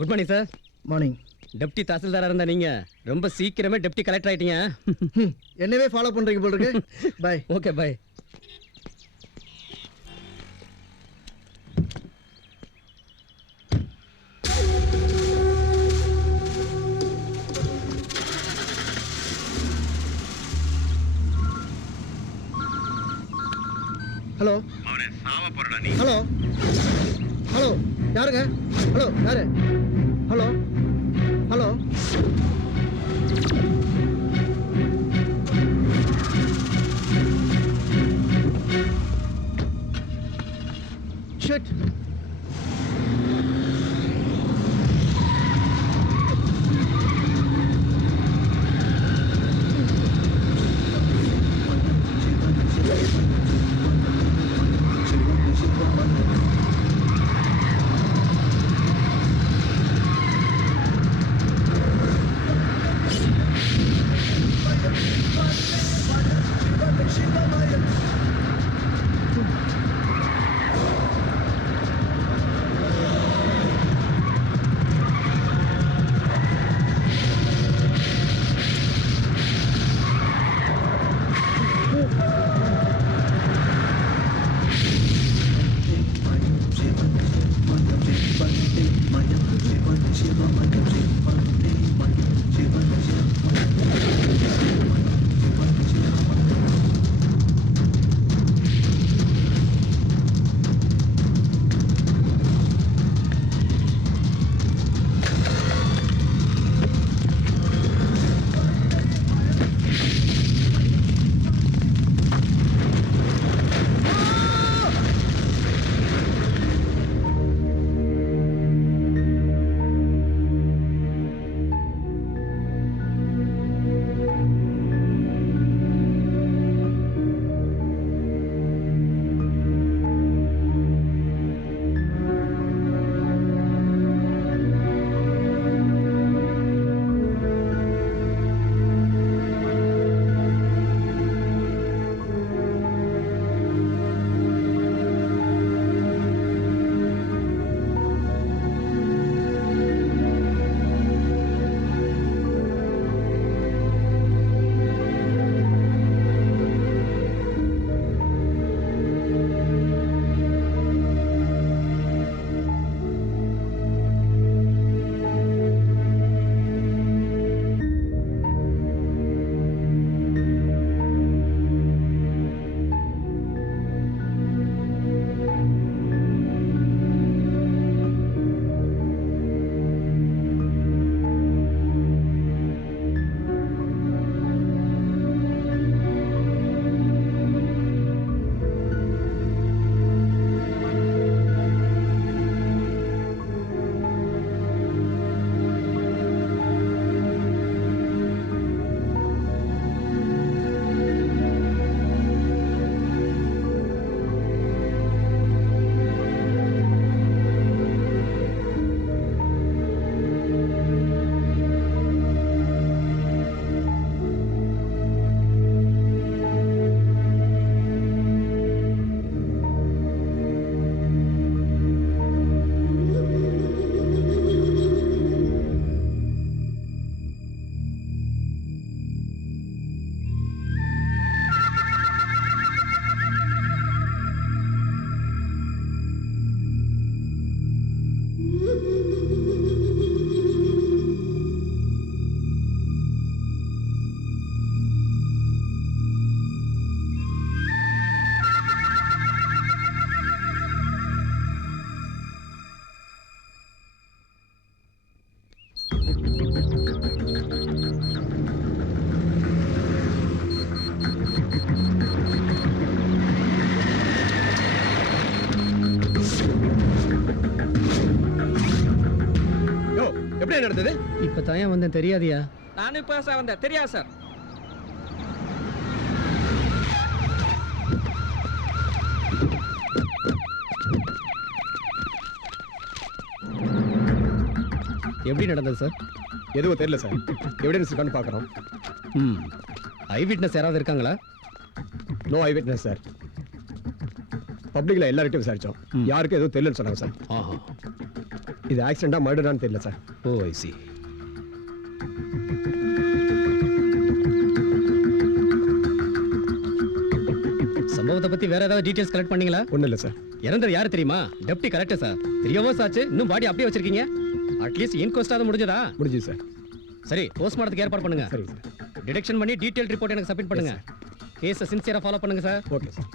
Good morning sir. Morning. Deputy தாசில்தாரா இருந்தா நீங்க ரொம்ப சீக்கிரமே டெப்டி கலெக்டர் ஆயிட்டீங்க. என்னவே ஃபாலோ பண்றீங்க போல இருக்கு. பை. Okay bye. ஹலோ. அவனே சாவ போறடா நீ. ஹலோ ஹலோ யாருங்க? ஹலோ யாரு? Hello hello. ஷிட். எப்படி நடந்தது? இப்ப தான் வந்தேன், தெரியாதியா? நானும் இப்ப சார் வந்தேன், தெரியாது சார். எப்படி நடந்தது சார்? எதுவும் தெரியல சார். எவிடன்ஸ் இருக்கான்னு பார்க்குறோம். ஐ விட்னஸ் யாராவது இருக்காங்களா? நோ ஐ விட்னஸ் சார். பப்ளிக்ல எல்லார்கிட்டையும் விசாரிச்சோம், யாருக்கும் எதுவும் தெரியலன்னு சொன்னாங்க சார். இது ஆக்சிடென்டா மர்டரான்னு தெரியல சார். ஓ ஐ சி. சம்பவத்தை பத்தி வேற ஏதாவது டீடைல்ஸ் கலெக்ட் பண்ணீங்களா? ஒன்றும் இல்லை சார். இறந்தது யாரு தெரியுமா? Deputy collector sir. 3 hours ஆச்சு, இன்னும் பாடி அப்படியே வச்சிருக்கீங்க. அட்லீஸ்ட் இன்கொஸ்டாவது முடிஞ்சதா? முடிஞ்சு சார். சரி, போஸ்ட்மார்ட்டத்துக்கு ஏற்பாடு பண்ணுங்க. சரிங்க சார். டிடெக்ஷன் பண்ணி டீடைல் ரிப்போர்ட் எனக்கு சப்மிட் பண்ணுங்க. கேஸை சின்சியரா ஃபாலோ பண்ணுங்க சார். Okay sir.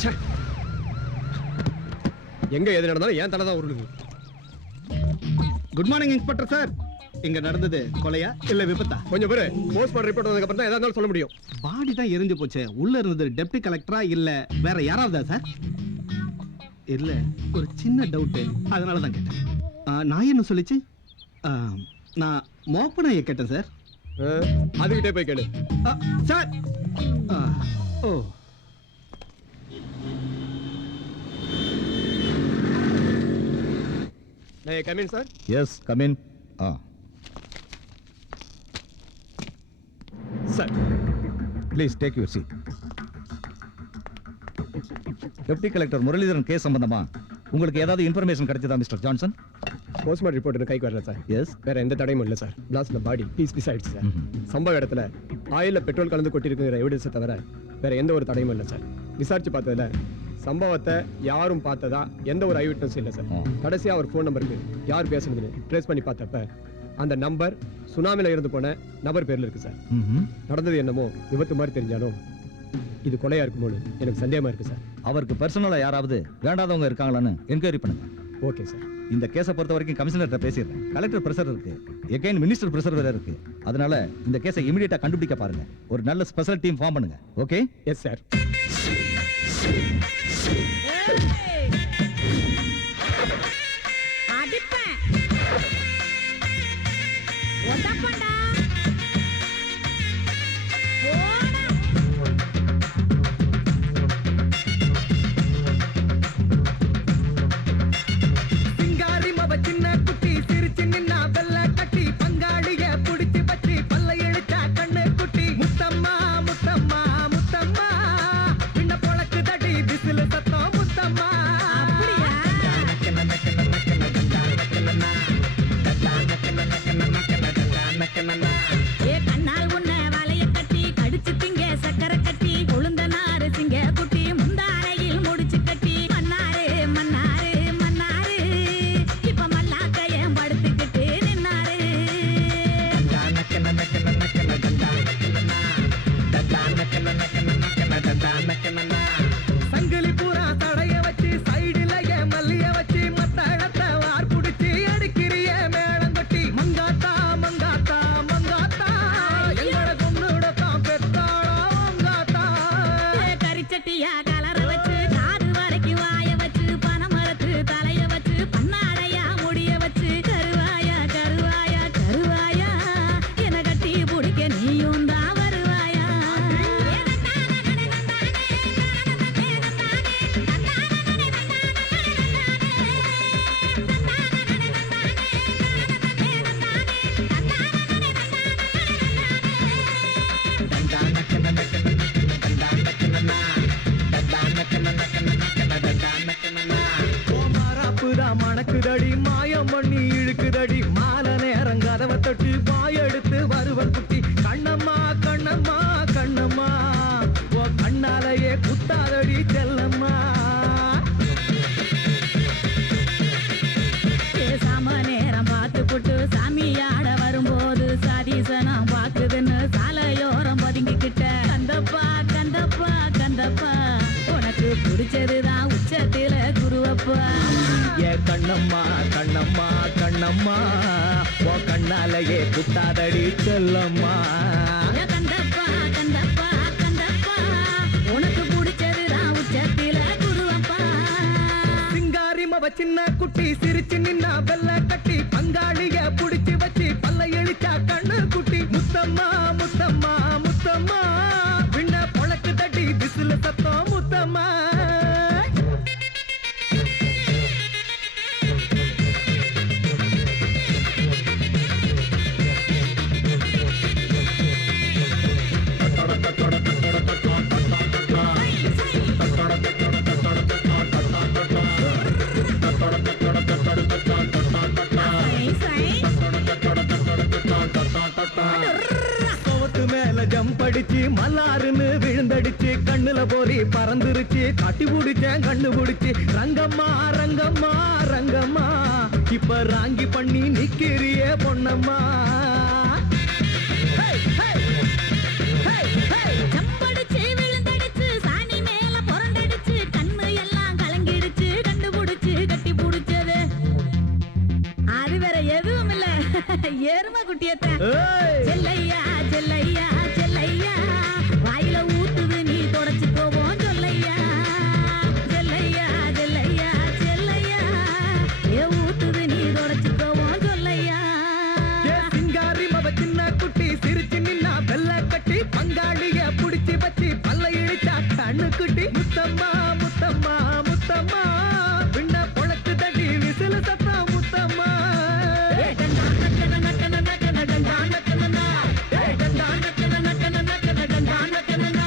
ச்சே. எங்க எது நடந்தாலும் ஏன் தலை தான் உருளுது. Good morning inspector sir. இங்க நடந்தது கொலையா இல்ல விபத்தா? கொஞ்சம் பேரு போஸ்ட்மார்ட்டம் ரிப்போர்ட் வந்ததுக்கு அப்புறம் தான் எதா இருந்தாலும் சொல்ல முடியும். பாடி தான் எரிஞ்சு போச்சு. உள்ள இருந்தது டெப்டி கலெக்டரா இல்ல வேற யாராவதா சார்? இல்ல ஒரு சின்ன டவுட், அதனால தான் கேட்டேன். நான் என்ன சொல்லிச்சு? நான் மோப்பனைய கேட்டேன் சார். அதுகிட்டே போய் கேளு. சார் ஓ நான் come in sir. Yes come in. Sir please take your seat. Deputy collector Muralidharan case சம்பந்தமா உங்களுக்கு ஏதாவது இன்ஃபர்மேஷன் கிடைச்சதா மிஸ்டர் ஜான்சன்? போஸ்ட்மார்ட்டம் ரிப்போர்ட் எனக்கு கைக்கு வரல சார். எஸ். வேற எந்த தடையும் இல்லை சார். பிளாஸ்ட்ல பாடி பீஸ் ஆயிடுச்சு சார். சம்பவ இடத்துல ஆயில பெட்ரோல் கலந்து கொட்டிருக்குங்கிற எவிடன்ஸை தவிர வேற எந்த ஒரு தடையும் இல்லை சார். விசாரிச்சு பார்த்ததுல சம்பவத்தை யாரும் பார்த்ததா எந்த ஒரு ஐ விட்னஸும் இல்லை சார். கடைசியா அவர் ஃபோன் நம்பருக்கு யார் பேசுனதுன்னு ட்ரேஸ் பண்ணி பார்த்தப்ப அந்த நம்பர் சுனாமில இருந்து போன நபர் பேர்ல இருக்கு சார். நடந்தது என்னமோ விபத்து மாதிரி தெரிஞ்சாலும் இது கொலையா இருக்குமோன்னு எனக்கு சந்தேகமா இருக்கு சார். அவருக்கு பர்சனலா யாராவது வேண்டாதவங்க இருக்காங்களான்னு என்கொயரி பண்ணுங்க. Okay sir. இந்த கேஸை பொறுத்த வரைக்கும் கமிஷனர்கிட்ட பேசிடுறேன். கலெக்டர் பிரஷர் இருக்கு, எகைன் மினிஸ்டர் பிரஷர் வேற இருக்கு. அதனால இந்த கேஸை இமிடியேட்டா கண்டுபிடிக்க பாருங்க. ஒரு நல்ல ஸ்பெஷல் டீம் ஃபார்ம் பண்ணுங்க. ஓகே? Yes sir. மணக்குதடி மாயம் பண்ணி இழுக்குதடி மாலை நேரம் கதவை தொட்டு பாய் எடுத்து வருவன் குட்டி. கண்ணம்மா கண்ணம்மா கண்ணம்மா ஓ கண்ணாலையே குத்தாதடி செல்லம்மா. பேசாம நேரம் பார்த்து புட்டு சாமியாட வரும்போது சதீசனம் பாக்குதுன்னு சாலையோரம் பதுங்கிக்கிட்ட கந்தப்பா கந்தப்பா கந்தப்பா உனக்கு பிடிச்சதுதான் உச்சத்தில குருவப்பா. ஏ கண்ணம்மா கண்ணம்மா கண்ணம்மா ஓ கண்ணாலையே குத்தாதடி செல்லம்மா. கந்தப்பா கந்தப்பா கந்தப்பா உனக்கு பிடிச்சதுதான் உச்சத்தில குருவப்பா. சிங்காரி மவ சின்ன குட்டி சிரிச்சு நின்னா வெள்ள கட்டி பங்காளிய புடிச்சு வச்சு பல்ல எழிச்சா கண்ணு குட்டி. முத்தம்மா முத்தம்மா முத்தம்மா விண்ண பொழக்கு தட்டி விசில சத்தம் முத்தம்மா. ஜம்ப் அடிச்சு மல்லாருன்னு விழுந்தடிச்சு கண்ணுல போரி பறந்துருச்சு கட்டி பிடிச்சேன் கண்ணு பிடிச்சு ரங்கம்மா ரங்கம்மா ரங்கம்மா இப்ப ராங்கி பண்ணி நிக்கிறியே பொன்னம்மா. ஜம்படிச்சு விழுந்தடிச்சு சாணி மேல புரண்டடிச்சு கண்ணு எல்லாம் கலங்கிடுச்சு கண்டுபிடிச்சு கட்டி புடிச்சது அது வேற எதுவும் இல்ல எருமை குட்டியத்தான். ஏய், செல்லையா செல்லையா செல்லையா வாயில ஊத்துது நீ தொடச்சு போவோம் சொல்லையா. செல்லையா செல்லையா செல்லையா ஏ ஊத்துது நீ தொடச்சு போவோம் சொல்லையா. ஏ சிங்காரி மவ சின்ன குட்டி சிரிச்சு நின்னா வெள்ள கட்டி பங்காளிய புடிச்சு வச்சு பல்ல இழிச்சா கண்ணு குட்டி முத்தம்மா முத்தம்மா முத்தம்மா பின்ன பொழக்கு தட்டி விசில சத்தம் முத்தம்மா. ஏய், டண்டா நக்கன நக்கன நக்கன டண்டா நக்கனனா. ஏய், டண்டா நக்கன நக்கன நக்கன டண்டா நக்கனனா.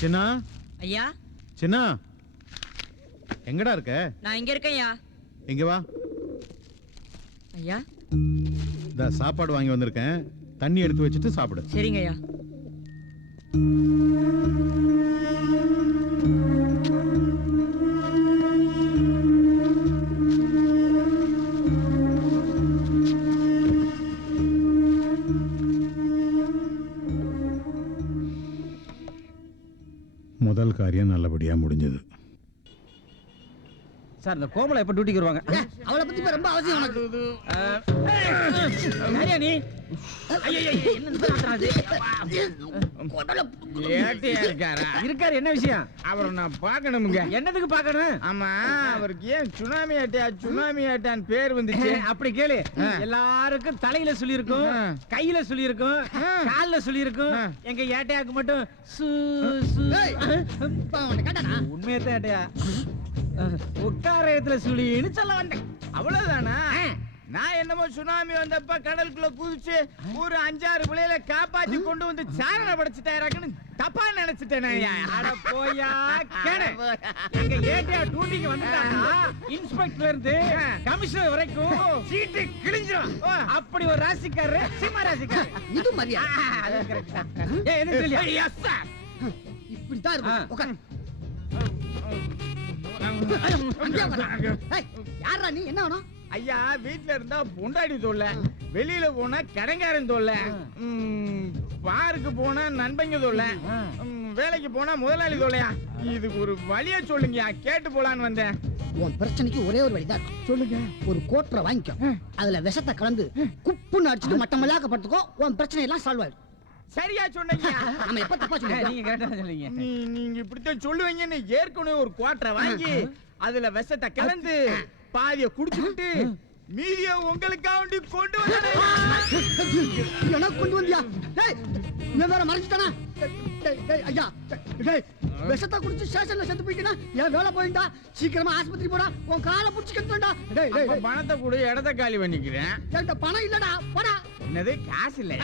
சின்னா ஐயா சின்னா எங்கடா இருக்க? நான் இங்க இருக்கேன்யா. இங்க வா. ஐயா இந்த சாப்பாடு வாங்கி வந்திருக்கேன், தண்ணி எடுத்து வச்சுட்டு சாப்பிடு. சரிங்க ஐயா. முதல் காரியம் நல்லபடியா முடிஞ்சது. சார் இந்த கோமலை எப்போ டியூட்டிக்கு வருவாங்க? அவளை பத்தி இப்ப ரொம்ப அவசியம் உனக்கு. யாரியா நீ? இருக்காரு, என்ன விஷயம்? அவரை நான் பார்க்கணுமுங்க. என்னதுக்கு பார்க்கணும்? ஆமா, அவருக்கு ஏன் சுனாமி ஆட்டான்னு பேர் வந்துச்சு? அப்படி கேளு. எல்லாருக்கும் தலையில சொல்லி இருக்கும், கையில சொல்லி இருக்கும், கால்ல சொல்லி இருக்கும். எங்க ஏட்டையாக்கு மட்டும் ஏய், இப்ப அவனை கேட்டானா? உண்மையத்தான் ஏட்டையா உட்கார இடத்துல சுழின்னு சொல்ல வந்தேன். அவ்வளவுதானா? நான் என்னமோ சுனாமி வந்தப்ப கடலுக்குள்ள குதிச்சு ஒரு 5-6 பிள்ளைகளை காப்பாத்தி கொண்டு வந்து சாரண படைச்சிட்டாராக்குன்னு தப்பா நினைச்சிட்டேன். அட போயா கேளு. எங்க ஏட்டையா டியூட்டிக்கு வந்துட்டாங்கன்னா இன்ஸ்பெக்டர்ல இருந்து கமிஷனர் வரைக்கும் சீட்டு கிழிஞ்சிரும். அப்படி ஒரு ராசிக்காரரு சிம்ம ராசிக்காரர். இது மரியா? அது கரெக்ட் தான். ஏய் என்ன தெரியல? Yes sir. இப்படித்தான் இருக்கும். உட்கார். அங்கேயே உட்காரு. ஏய், யார்ரா நீ? என்ன வேணும்? ஐயா, வீட்டுல இருந்தா பொண்டாடி தொல்லை, வெளியில போனா கடங்காரன் தொல்லை, பாருக்கு போனா நண்பங்க தொல்லை, வேலைக்கு போனா முதலாளி தொல்லையா? இதுக்கு ஒரு வழிய சொல்லுங்க, கேட்டு போலான்னு வந்தேன். உன் பிரச்சனைக்கு ஒரே ஒரு வழிதான் இருக்கு. சொல்லுங்க. ஒரு கோட்டரை வாங்கிக்கோ, அதுல விஷத்தை கலந்து குப்புன்னு அடிச்சுட்டு மட்டமல்லாக்க படுத்துக்கோ, உன் பிரச்சனை எல்லாம் சால்வ் ஆயிடும். சரியா சொன்னீங்க. நம்ம எப்ப தப்பா சொல்லுங்க? நீங்க கரெக்டா சொல்றீங்க. நீங்க இப்படித்தான் சொல்லுவீங்கன்னு ஏற்கனவே ஒரு குவாட்டரை வாங்கி அதுல விஷத்தை கலந்து பாதிய குடிச்சுட்டு மீதிய உங்களுக்காண்டி கொண்டு எனக்கு கொண்டு வந்தியா? டேய், இவன் வேற மறைச்சிட்டானா? டேய் ஐயா, டேய் விஷத்தை குடிச்சு ஸ்டேஷன்ல செத்து போயிட்டேனா என் வேலை போயிட்டா. சீக்கிரமா ஆஸ்பத்திரி போடா, உன் காலை புடிச்சு கட்டுடா. டேய் டேய், பணத்தை கூட இடத்த காலி பண்ணிக்கிறேன். என்கிட்ட பணம் இல்லடா, போடா. என்னது காசு இல்ல?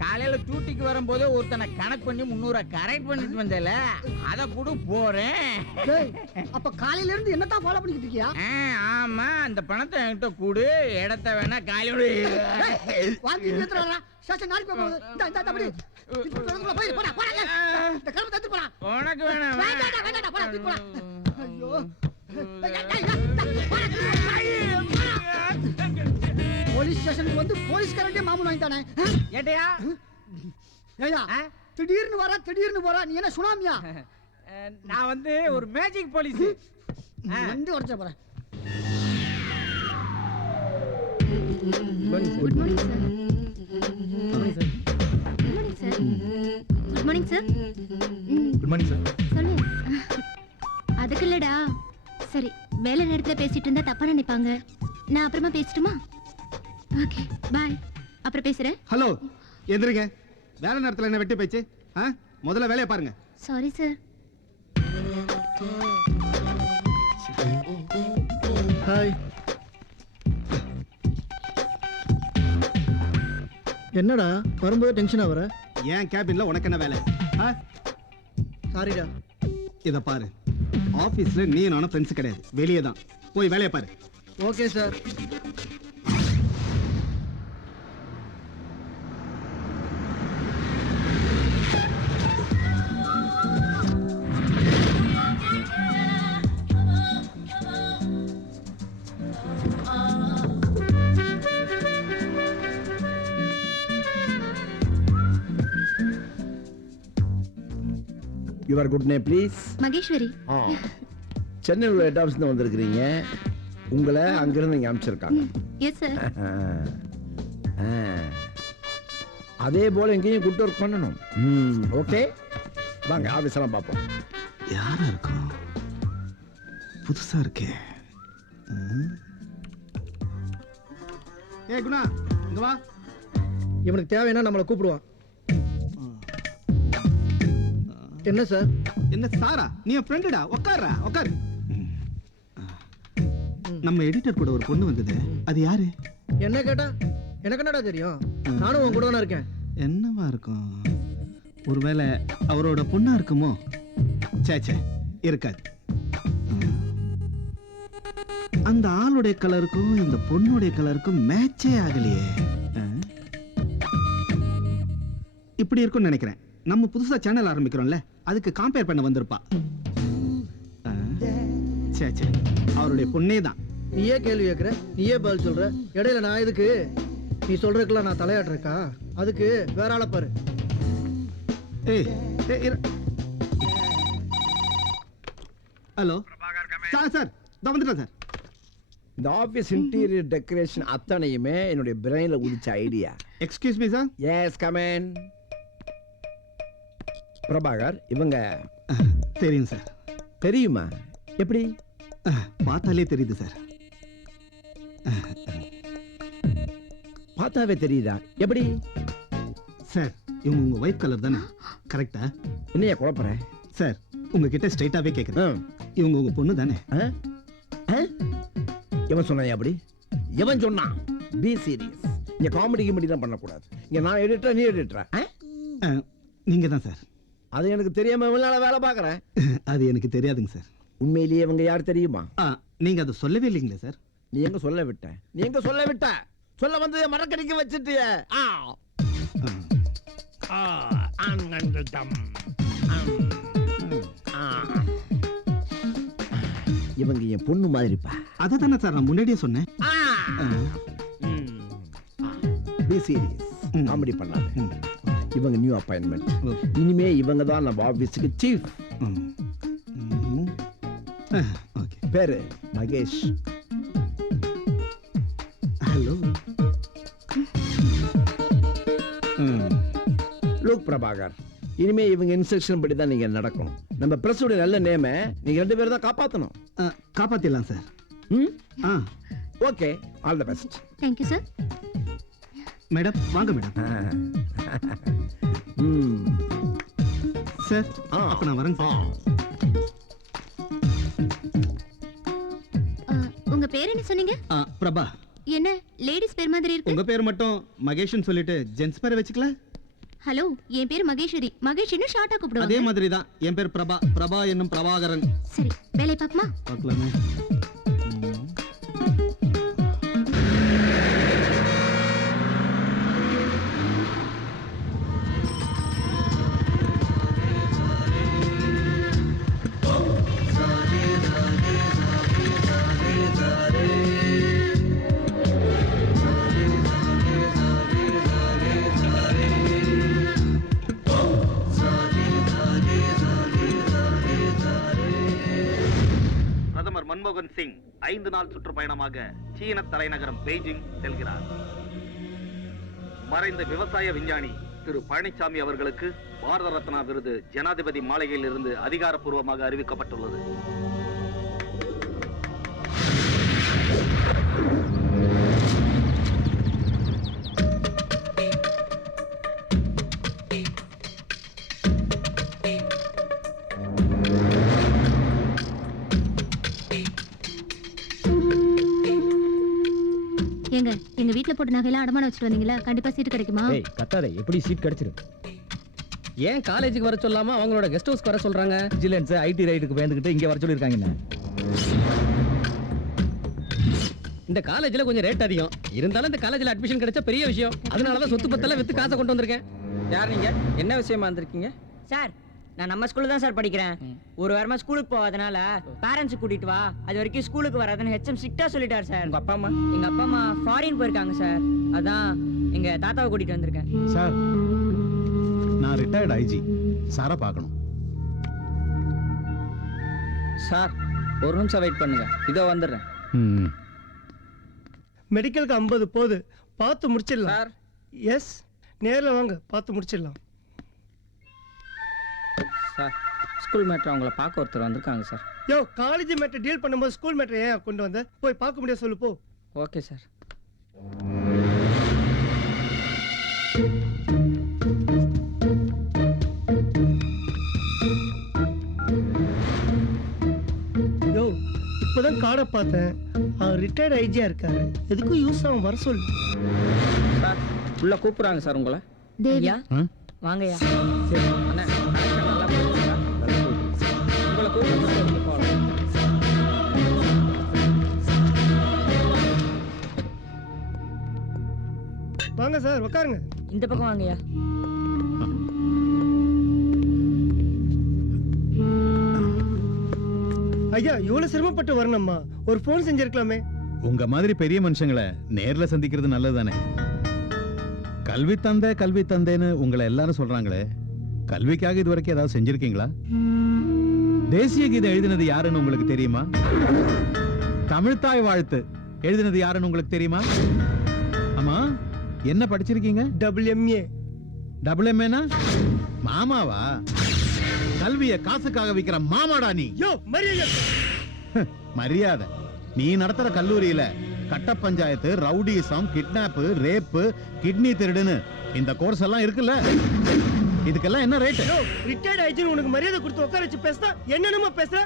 காலையில டியூட்டிக்கு வரும்போது ஒருத்தனை கணக்கு பண்ணி 300 கரெக்ட் பண்ணிட்டு வந்தேல, அத கூட போறேன். டேய், அப்ப காலையில இருந்து என்னதான் ஃபாலோ பண்ணிட்டு இருக்கியா? ஆமா, அந்த பணத்தை என்கிட்ட கூடு, இடத்த வேணா காலியோட வாங்கி ஏத்துறடா. ஸ்டேஷன் நாளைக்கு போகுது. இந்த அப்படி இப்ப சொல்லுங்க, போய் போடா போடா. இந்த கரும்பு தத்து போடா. உனக்கு வேணாம். வேண்டாடா வேண்டாடா, போடா தூக்கு போடா. ஐயோ, போலீஸ் ஸ்டேஷனுக்கு வந்து போலீஸ்காரன்டே மாமூல் வாங்கிட்டானே. ஏட்டையா ஏய்யா, திடீர்னு வர திடீர்னு போறா, நீ என்ன சுனாமியா? நான் வந்து ஒரு மேஜிக் போலீஸ். வந்து உடச்ச போறேன். Good morning sir. Good morning sir. Good morning sir. Good morning sir. Good morning sir. சொல்லு. அதுக்கு இல்லடா. சரி, வேலை நேரத்துல பேசிட்டு இருந்தா தப்பா நினைப்பாங்க. நான் அப்புறமா பேசட்டுமா? Okay, by. அப்புறம் பேசுறேன். ஹலோ, எந்திரிங்க. வேலை நேரத்துல என்ன வெட்டி பேச்சு? முதல்ல வேலையை பாருங்க. Sorry sir. ஹாய். என்னடா வரும்போது டென்ஷனா வர? ஏன் கேபின்ல உனக்கு என்ன வேலை? சாரிடா. இத பாரு, ஆபீஸ்ல நீ நானும் ஃப்ரெண்ட்ஸ் கிடையாது, வெளியே தான். போய் வேலையை பாரு. Okay sir. Your good name please. Maheswari. சென்னையில் உள்ள ஹெட் ஆஃபீஸ் வந்திருக்கிறீங்க. உங்களை அங்கிருந்து இங்கே அனுப்பிச்சிருக்காங்க. Yes sir. அதே போல எங்கேயும் குட் ஒர்க் பண்ணணும். ஓகே, வாங்க ஆஃபீஸெல்லாம் பார்ப்போம். யாரா இருக்கும்? புதுசா இருக்கே. ஏய் குணா, இங்க வா. இவனுக்கு தேவைன்னா நம்மளை கூப்பிடுவான். என்ன சார்? என்ன சாரா? நீ என் ஃப்ரெண்டுடா. உட்கார்றா, உட்காரு. நம்ம எடிட்டர் கூட ஒரு பொண்ணு வந்தது, அது யாரு? என்ன கேட்டா எனக்கு என்னடா தெரியும்? நானும் உன் கூட தானே இருக்கேன். என்னவா இருக்கும்? ஒருவேளை அவரோட பொண்ணா இருக்குமோ? சே, இருக்காது. அந்த ஆளுடைய கலருக்கும் இந்த பொண்ணுடைய கலருக்கும் மேட்சே ஆகலையே. இப்படி இருக்கும்னு நினைக்கிறேன். நம்ம புதுசா சேனல் ஆரம்பிக்கிறோம்ல, அதுக்கு கம்பேர் பண்ண வந்திருப்பா. சே, அவருடைய பொண்ணே தான். நீயே கேள்வி கேட்குற, நீயே பதில் சொல்ற. இடையில நான் இதுக்கு நீ சொல்றதுக்கெல்லாம் நான் தலையாடுறேக்கா? அதுக்கு வேற ஆளை பாரு. ஹலோ சார், வந்துட்டேன் சார். இந்த ஆஃபீஸ் இன்டீரியர் டெக்கரேஷன் அத்தனையுமே என்னுடைய பிரெயினில் உதிச்ச idea. Excuse me sir. Yes, come in. Prabhakar இவங்க தெரியும் சார். தெரியுமா? எப்படி? பார்த்தாலே தெரியுது சார். பார்த்தாவே தெரியுதா? எப்படி சார்? இவங்க உங்க ஒயிட் கலர் தானே? கரெக்டா? என்னைய குழப்பற சார்? உங்ககிட்ட ஸ்ட்ரைட்டாவே கேட்குறேன், இவங்க உங்க பொண்ணு தானே? எவன் சொன்னா? அப்படி எவன் சொன்னான்? Be serious. இங்க காமெடி கிமெடி தான் பண்ணக்கூடாது. இங்க நான் எடிட்டர், நீ எடிட்டர். நீங்க தான் சார். அது எனக்கு தெரியாம இவ்வளவு வேலை பார்க்கறேன். அது எனக்கு தெரியாதுங்க சார். உண்மையிலேயே இவங்க யார் தெரியுமா? நீங்க அதை சொல்லவே இல்லைங்களே சார். நீ எங்க சொல்ல விட்ட? நீ எங்க சொல்ல விட்ட? சொல்ல வந்து மரக்கடிக்க வச்சிட்டிய. இவங்க என் பொண்ணு மாதிரிப்பா. அதை தானே சார் நான் முன்னாடியே சொன்னேன். பி சீரியஸ், காமெடி பண்ணாத. இவங்க நியூ அப்பாயின்மெண்ட். இனிமே இவங்க தான் நம்ம ஆபீஸுக்கு சீஃப். பேரு மகேஷ். ஹலோ. லூக் பிரபாகர், இனிமே இவங்க இன்ஸ்ட்ரக்ஷன் படி தான் நீங்க நடக்கணும். நம்ம பிரஸ் உடைய நல்ல நேம நீங்க 2 பேரும் தான் காப்பாற்றணும். காப்பாத்திடலாம் sir. Okay, all the best. Thank you sir. Madam வாங்க மேடம். சார் அப்ப நான் வரேன் சார். உங்க பேர் என்ன சொன்னீங்க? பிரபா. என்ன லேடிஸ் பேர் மாதிரி இருக்கு? உங்க பேர் மட்டும் மகேஷ்னு சொல்லிட்டு ஜென்ஸ் பேரை வச்சுக்கல? ஹலோ, என் பேர் மகேஸ்வரி. மகேஷ்னு ஷார்ட்டா கூப்பிடுவாங்க. அதே மாதிரி தான் என் பேர் பிரபா. பிரபா என்னும் பிரபாகரன். சரி, வேலைய பாக்கமா? பார்க்கலாமே. மன்மோகன் சிங் 5 நாள் சுற்றுப்பயணமாக சீன தலைநகரம் பெய்ஜிங் செல்கிறார். மறைந்த விவசாய விஞ்ஞானி திரு பழனிசாமி அவர்களுக்கு பாரத ரத்னா விருது ஜனாதிபதி மாளிகையில் இருந்து அதிகாரப்பூர்வமாக அறிவிக்கப்பட்டுள்ளது. ஏங்க எங்க வீட்ல போட்டு நகையெல்லாம் அடமானம் வச்சுட்டு வந்தீங்களா? கண்டிப்பா சீட்டு கிடைக்குமா? ஏய் கத்தாதே, எப்படி சீட் கிடைச்சிரும்? ஏன் காலேஜுக்கு வர சொல்லாம அவங்களோட கெஸ்ட் ஹவுஸ்க்கு வர சொல்றாங்க? விஜிலன்ஸ் ஐடி ரைடுக்கு பயந்துகிட்டு இங்க வர சொல்லிருக்காங்க. என்ன இந்த காலேஜ்ல கொஞ்சம் ரேட் அதிகம் இருந்தாலும் இந்த காலேஜ்ல அட்மிஷன் கிடைச்ச பெரிய விஷயம். அதனாலதான் சொத்து பத்தெல்லாம் வித்து காசை கொண்டு வந்திருக்கேன். யார் நீங்க? என்ன விஷயமா வந்திருக்கீங்க? சார் நான் நம்ம ஸ்கூல்ல தான் சார் படிக்கிறேன். ஒரு வாரமா ஸ்கூலுக்கு போகாதனால பேரண்ட்ஸ் கூட்டிட்டு வா, அது வரைக்கும் ஸ்கூலுக்கு வராதுன்னு ஹெச்எம் ஸ்ட்ரிக்ட்டா சொல்லிட்டார் சார். உங்க அப்பா அம்மா? எங்க அப்பா அம்மா ஃபாரின் போயிருக்காங்க சார். அதான் எங்க தாத்தாவை கூட்டிட்டு வந்திருக்கேன். சார் நான் ரிட்டையர்ட் ஐஜி சாரை பார்க்கணும். சார் ஒரு நிமிஷம் வெயிட் பண்ணுங்க, இதோ வந்துடுறேன். மெடிக்கலுக்கு 50 போகுது, பார்த்து முடிச்சிடலாம். சார் எஸ், நேரில் வாங்க, பார்த்து முடிச்சிடலாம். சார் ஸ்கூல் மேட்ரு அவங்கள பார்க்க ஒருத்தர் வந்திருக்காங்க சார். யோ, காலேஜ் மேட்டர் டீல் பண்ணும்போது ஸ்கூல் மேட்டர் ஏன் கொண்டு வந்த? போய் பார்க்க முடியாது, சொல்லு போ. Okay sir. யோ, இப்போதான் கார்டை பார்த்தேன். அவர் ரிட்டையர்ட் ஐஜியா இருக்காரு, எதுக்கும் யூஸ் ஆகும், வர சொல்லு. சார் உள்ள கூப்பிடுறாங்க சார் உங்களை. தேவியா வாங்கய்யா. சரி அண்ணா, connection நல்லா போகுதுங்களா? உங்களை கூப்பிட்டு போகலாம். வாங்க சார், உட்காருங்க. இந்த பக்கம் வாங்கய்யா. ஐயா, இவ்வளவு சிரமப்பட்டு வரணும்மா, ஒரு போன் செஞ்சிருக்கலாமே. உங்க மாதிரி பெரிய மனுஷங்களை நேர்ல சந்திக்கிறது நல்லதுதானே. கல்வி தந்தைன்னு உங்களை எல்லாரும் சொல்றாங்களே, கல்விக்காக இது வரைக்கும் ஏதாவது செஞ்சிருக்கீங்களா? தேசிய கீதம் எழுதினது யாருன்னு உங்களுக்கு தெரியுமா? தமிழ்த்தாய் வாழ்த்து எழுதினது யாருன்னு உங்களுக்கு தெரியுமா? ஆமா, என்ன படிச்சிருக்கீங்க? WMA. WMAனா மாமாவா? கல்வியை காசுக்காக விக்கிற மாமாடா நீ. யோ, மரியாதை. மரியாதை? நீ நடத்துற கல்லூரியில கட்ட panchayat, rowdyism, kidnap, rape, kidney திருடுன்னு இந்த கோர்ஸ் எல்லாம் இருக்குல்ல, இதுக்கெல்லாம் என்ன ரேட்? யோ, ரிட்டையர்ட் ஐஜி உனக்கு மரியாதை கொடுத்து உட்கார வச்சு பேசுறா, என்னென்னமோ பேசுற?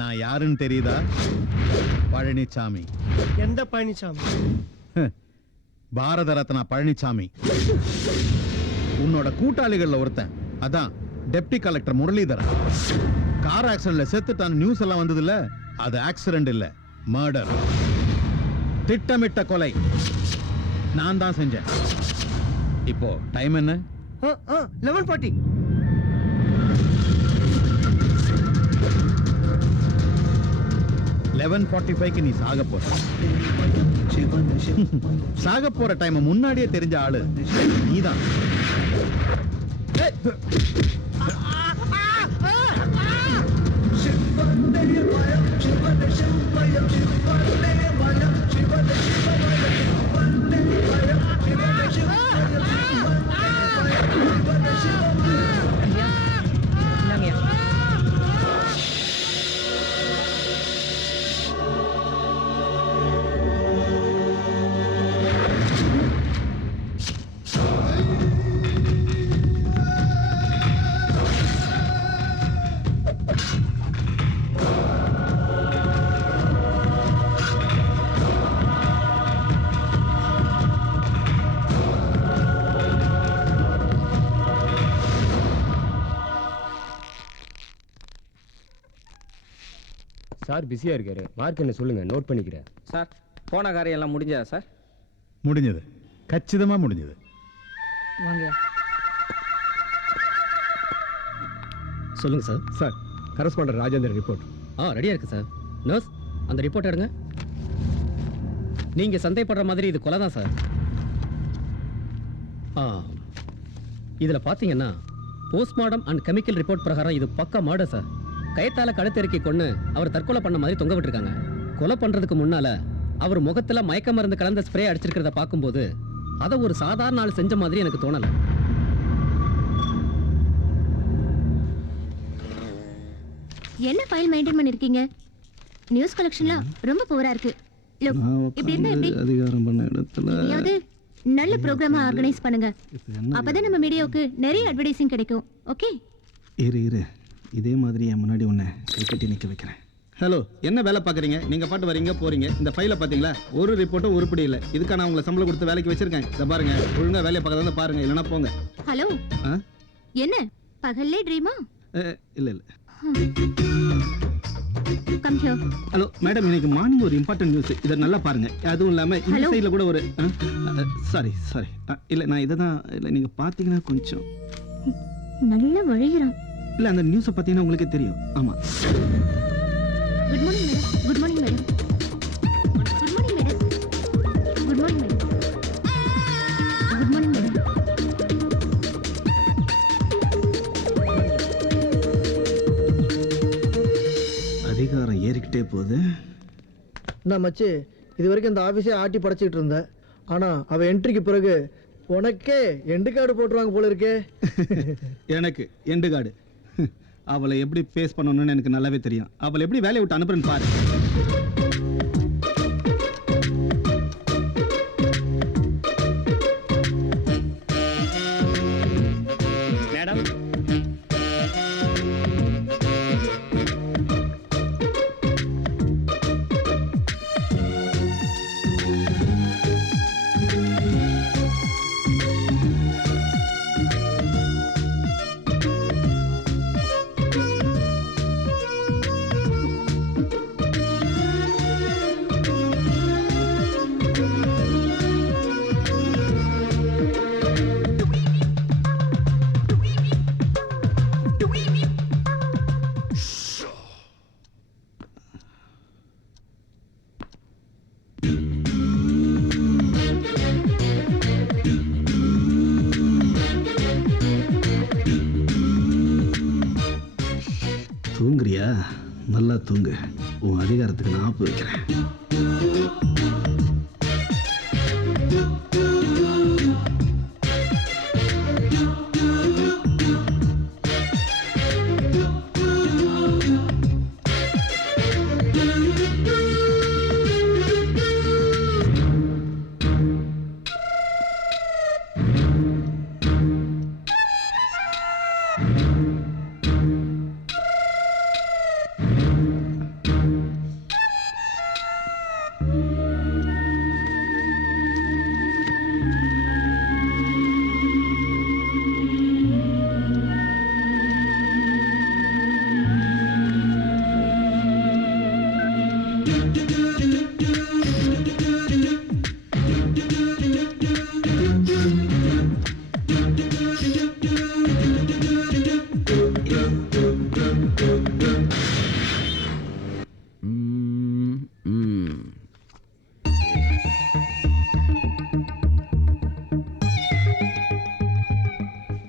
நான் யாருன்னு தெரியுதா? பழனிசாமி. எந்த பழனிசாமி? பாரத ரத்னா பழனிசாமி. உன்னோட கூட்டாளிகள்ல ஒருத்தன். அதான் டெப்டி கலெக்டர் முரளிதரன். கார் ஆக்சிடென்ட்ல செத்துட்டான் நியூஸ் எல்லாம் வந்தது இல்ல, அது ஆக்சிடென்ட் இல்ல, மர்டர். திட்டமிட்ட கொலை நான் தான் செஞ்சேன். இப்போ டைம் என்ன? 11:40. 11:45 நீ சாக போற. சாக போற டைம் முன்னாடியே தெரிஞ்ச ஆளு நீதான். சார் பிஸியா இருக்காரு, மார்க் என்ன சொல்லுங்க, நோட் பண்ணிக்கிறேன். சார் போன காரியம் எல்லாம் முடிஞ்சதா சார்? முடிஞ்சது, கச்சிதமா முடிஞ்சது. வாங்கய்யா. சொல்லுங்க sir. Sir, correspondent Rajendran report. ரெடியா இருக்கு சார். நர்ஸ், அந்த ரிப்போர்ட் எடுங்க. நீங்க சந்தேகப்படுற மாதிரி இது கொலை தான் சார். இதுல பாத்தீங்கன்னா போஸ்ட்மார்டம் அண்ட் கெமிக்கல் ரிப்போர்ட் பிரகாரம் இது பக்கா மர்டர் சார். கயத்தால கழுத்தெருக்கி கொண்டு அவர் தற்கொலை பண்ண மாதிரி தொங்க விட்டுருக்காங்க. கொலை பண்றதுக்கு முன்னால அவர் முகத்துல மயக்க மருந்து கலந்த ஸ்ப்ரே அடிச்சிருக்கிறத பார்க்கும்போது அதை ஒரு சாதாரண ஆள் செஞ்ச மாதிரி எனக்கு தோணல. என்ன ஃபைல் மெயின்டைன் பண்ணிருக்கீங்க? நியூஸ் கலெக்ஷன்லாம் ரொம்ப புவரா இருக்கு. Look, இப்படி இருந்தா எப்படி? அதிகாரம் பண்ண இடத்துல எதையாவது நல்ல ப்ரோக்ராமா ஆர்கனைஸ் பண்ணுங்க. அப்பதான் நம்ம மீடியாவுக்கு நிறைய அட்வர்டைசிங் கிடைக்கும். ஓகே? இரு இதே மாதிரி என் முன்னாடி உன்னை கை கட்டி நிற்க வைக்கிறேன். ஹலோ, என்ன வேலை பார்க்குறீங்க? நீங்கள் பாட்டு வரீங்க போறீங்க. இந்த ஃபைலை பார்த்தீங்களா? ஒரு ரிப்போர்ட்டும் உருப்படி இல்லை. இதுக்காக நான் உங்களை சம்பளம் கொடுத்து வேலைக்கு வச்சிருக்கேன். இதை பாருங்க, ஒழுங்கா வேலையை பார்க்கறதா பாருங்க, இல்லைன்னா போங்க. ஹலோ, என்ன பகல்லே ட்ரீமா? இல்லை கம் ஹியர். ஹலோ மேடம், இன்னைக்கு மார்னிங் ஒரு இம்பார்ட்டன்ட் நியூஸ். இதை நல்லா பாருங்க. அதுவும் இல்லாமல் இந்த சைடில் கூட ஒரு சாரி இல்லை, நான் இதை தான் இல்லை, நீங்கள் பார்த்தீங்கன்னா கொஞ்சம் நல்ல வழிகிறான். இல்லை, அந்த நியூஸை பார்த்தீங்கன்னா உங்களுக்கே தெரியும். ஆமாம். Good morning madam. Good morning madam. Good morning madam. Good morning madam. Good morning madam. அதிகாரம் ஏறிக்கிட்டே போகுது. நான் மச்சி இது வரைக்கும் இந்த ஆஃபீஸே ஆட்டி படைச்சிக்கிட்டு இருந்தேன். ஆனால் அவள் என்ட்ரிக்கு பிறகு உனக்கே எண்டு கார்டு போட்டுருவாங்க போல இருக்கே. எனக்கு எண்டு கார்டு? அவளை எப்படி பேஸ் பண்ணணும்னு எனக்கு நல்லாவே தெரியும். அவளை எப்படி வேலையை விட்டு அனுப்புறேன்னு பாரு. மேடம், தூங்குறியா? நல்லா தூங்கு. உன் அதிகாரத்துக்கு நான் ஆப்பு வைக்கிறேன்.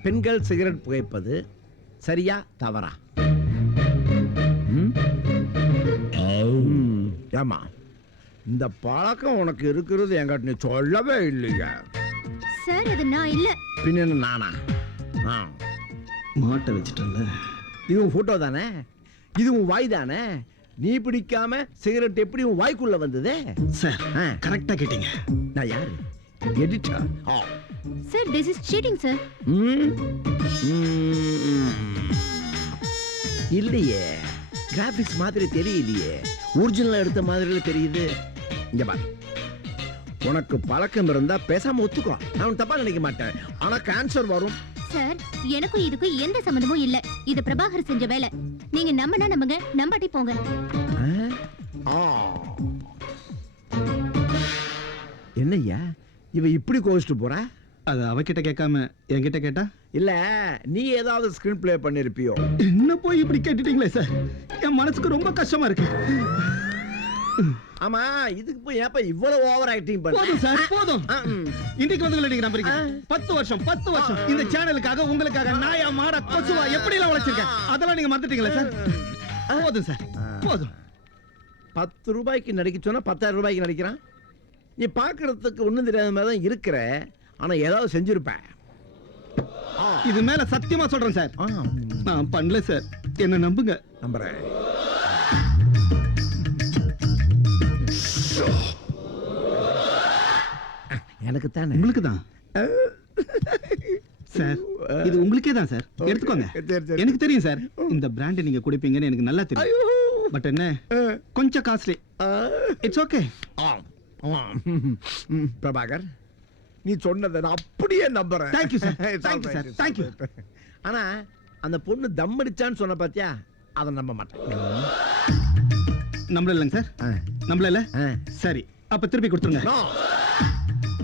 பெண்கள் சிகரெட் புகைப்பது சரியா தவறா? ஏமா, இந்த பழக்கம் உனக்கு இருக்கிறது என்கிட்ட நீ சொல்லவே இல்லையா? சார், அது நான் இல்ல. பின்ன நானா? மாட்டை வச்சுட்டேன்ல. இதுவும் போட்டோ தானே? இதுவும் வாய் தானே? நீ பிடிக்காம சிகரெட் எப்படி உன் வாய்க்குள்ள வந்தது? சார், கரெக்டா கேட்டீங்க. நான் யாரு? Editor. Sir, this is cheating, sir. இல்லையே, கிராபிக்ஸ் மாதிரி தெரியலையே, ஒரிஜினல் எடுத்த மாதிரி தெரியுது. இங்க பாரு, உனக்கு பழக்கம் இருந்தா பேசாம ஒத்துக்கோ, நான் தப்பா நினைக்க மாட்டேன். ஆனா கேன்சர் வரும். சார், எனக்கும் இதுக்கும் எந்த சம்பந்தமும் இல்ல. இது பிரபாகர் செஞ்ச வேலை. நீங்க நம்பினா நம்புங்க, நம்பாட்டி போங்க. என்னய்யா இவ இப்படி கோவிச்சுட்டு போறா? அது அவகிட்ட கேட்காம என்கிட்ட கேட்டா? இல்ல, நீ ஏதாவது ஸ்கிரீன் பிளே பண்ணிருப்பியோ? என்ன போய் இப்படி கேட்டுட்டீங்களே சார், என் மனசுக்கு ரொம்ப கஷ்டமா இருக்கு. ஆமா, இதுக்கு போய் ஏப்பா இவ்வளவு ஓவர் ஆக்டிங் பண்ண? போதும் சார், போதும். இன்னைக்கு வந்து நீங்க நம்புறீங்க? 10 வருஷம் இந்த சேனலுக்காக உங்களுக்காக நாயா மாட கொசுவா எப்படி எல்லாம் உழைச்சிருக்கேன், அதெல்லாம் நீங்க மறந்துட்டீங்களா சார்? போதும் சார், போதும். 10 ரூபாய்க்கு நடிக்க சொன்னா 10,000 ரூபாய்க்கு நடிக்கிறான். நீ பார்க்கறதுக்கு ஒண்ணும் தெரியாத மாதிரி தான் இருக்கிற, ஆனா ஏதாவது செஞ்சிருப்ப. இது மேல சத்தியமா சொல்றேன் சார், நான் பண்ணல சார், என்ன நம்புங்க. நம்புறேன். எனக்கு தானே. உங்களுக்கு தான் சார், இது உங்களுக்கே தான் சார், எடுத்துக்கோங்க. எனக்கு தெரியும் சார், இந்த பிராண்ட் நீங்க குடிப்பீங்கன்னு எனக்கு நல்லா தெரியும். பட் என்ன, கொஞ்சம் காஸ்ட்லி. It's okay. பிரபாகர், நீ சொன்னதை நான் அப்படியே நம்புறேன். Thank you sir, thank you sir, thank you. ஆனா அந்த பொண்ணு தம் அடிச்சான்னு சொன்ன பாத்தியா, அதை நம்ப மாட்டேன். நம்மள இல்லைங்க சார், நம்மள இல்ல. சரி, அப்ப திருப்பி கொடுத்துருங்க.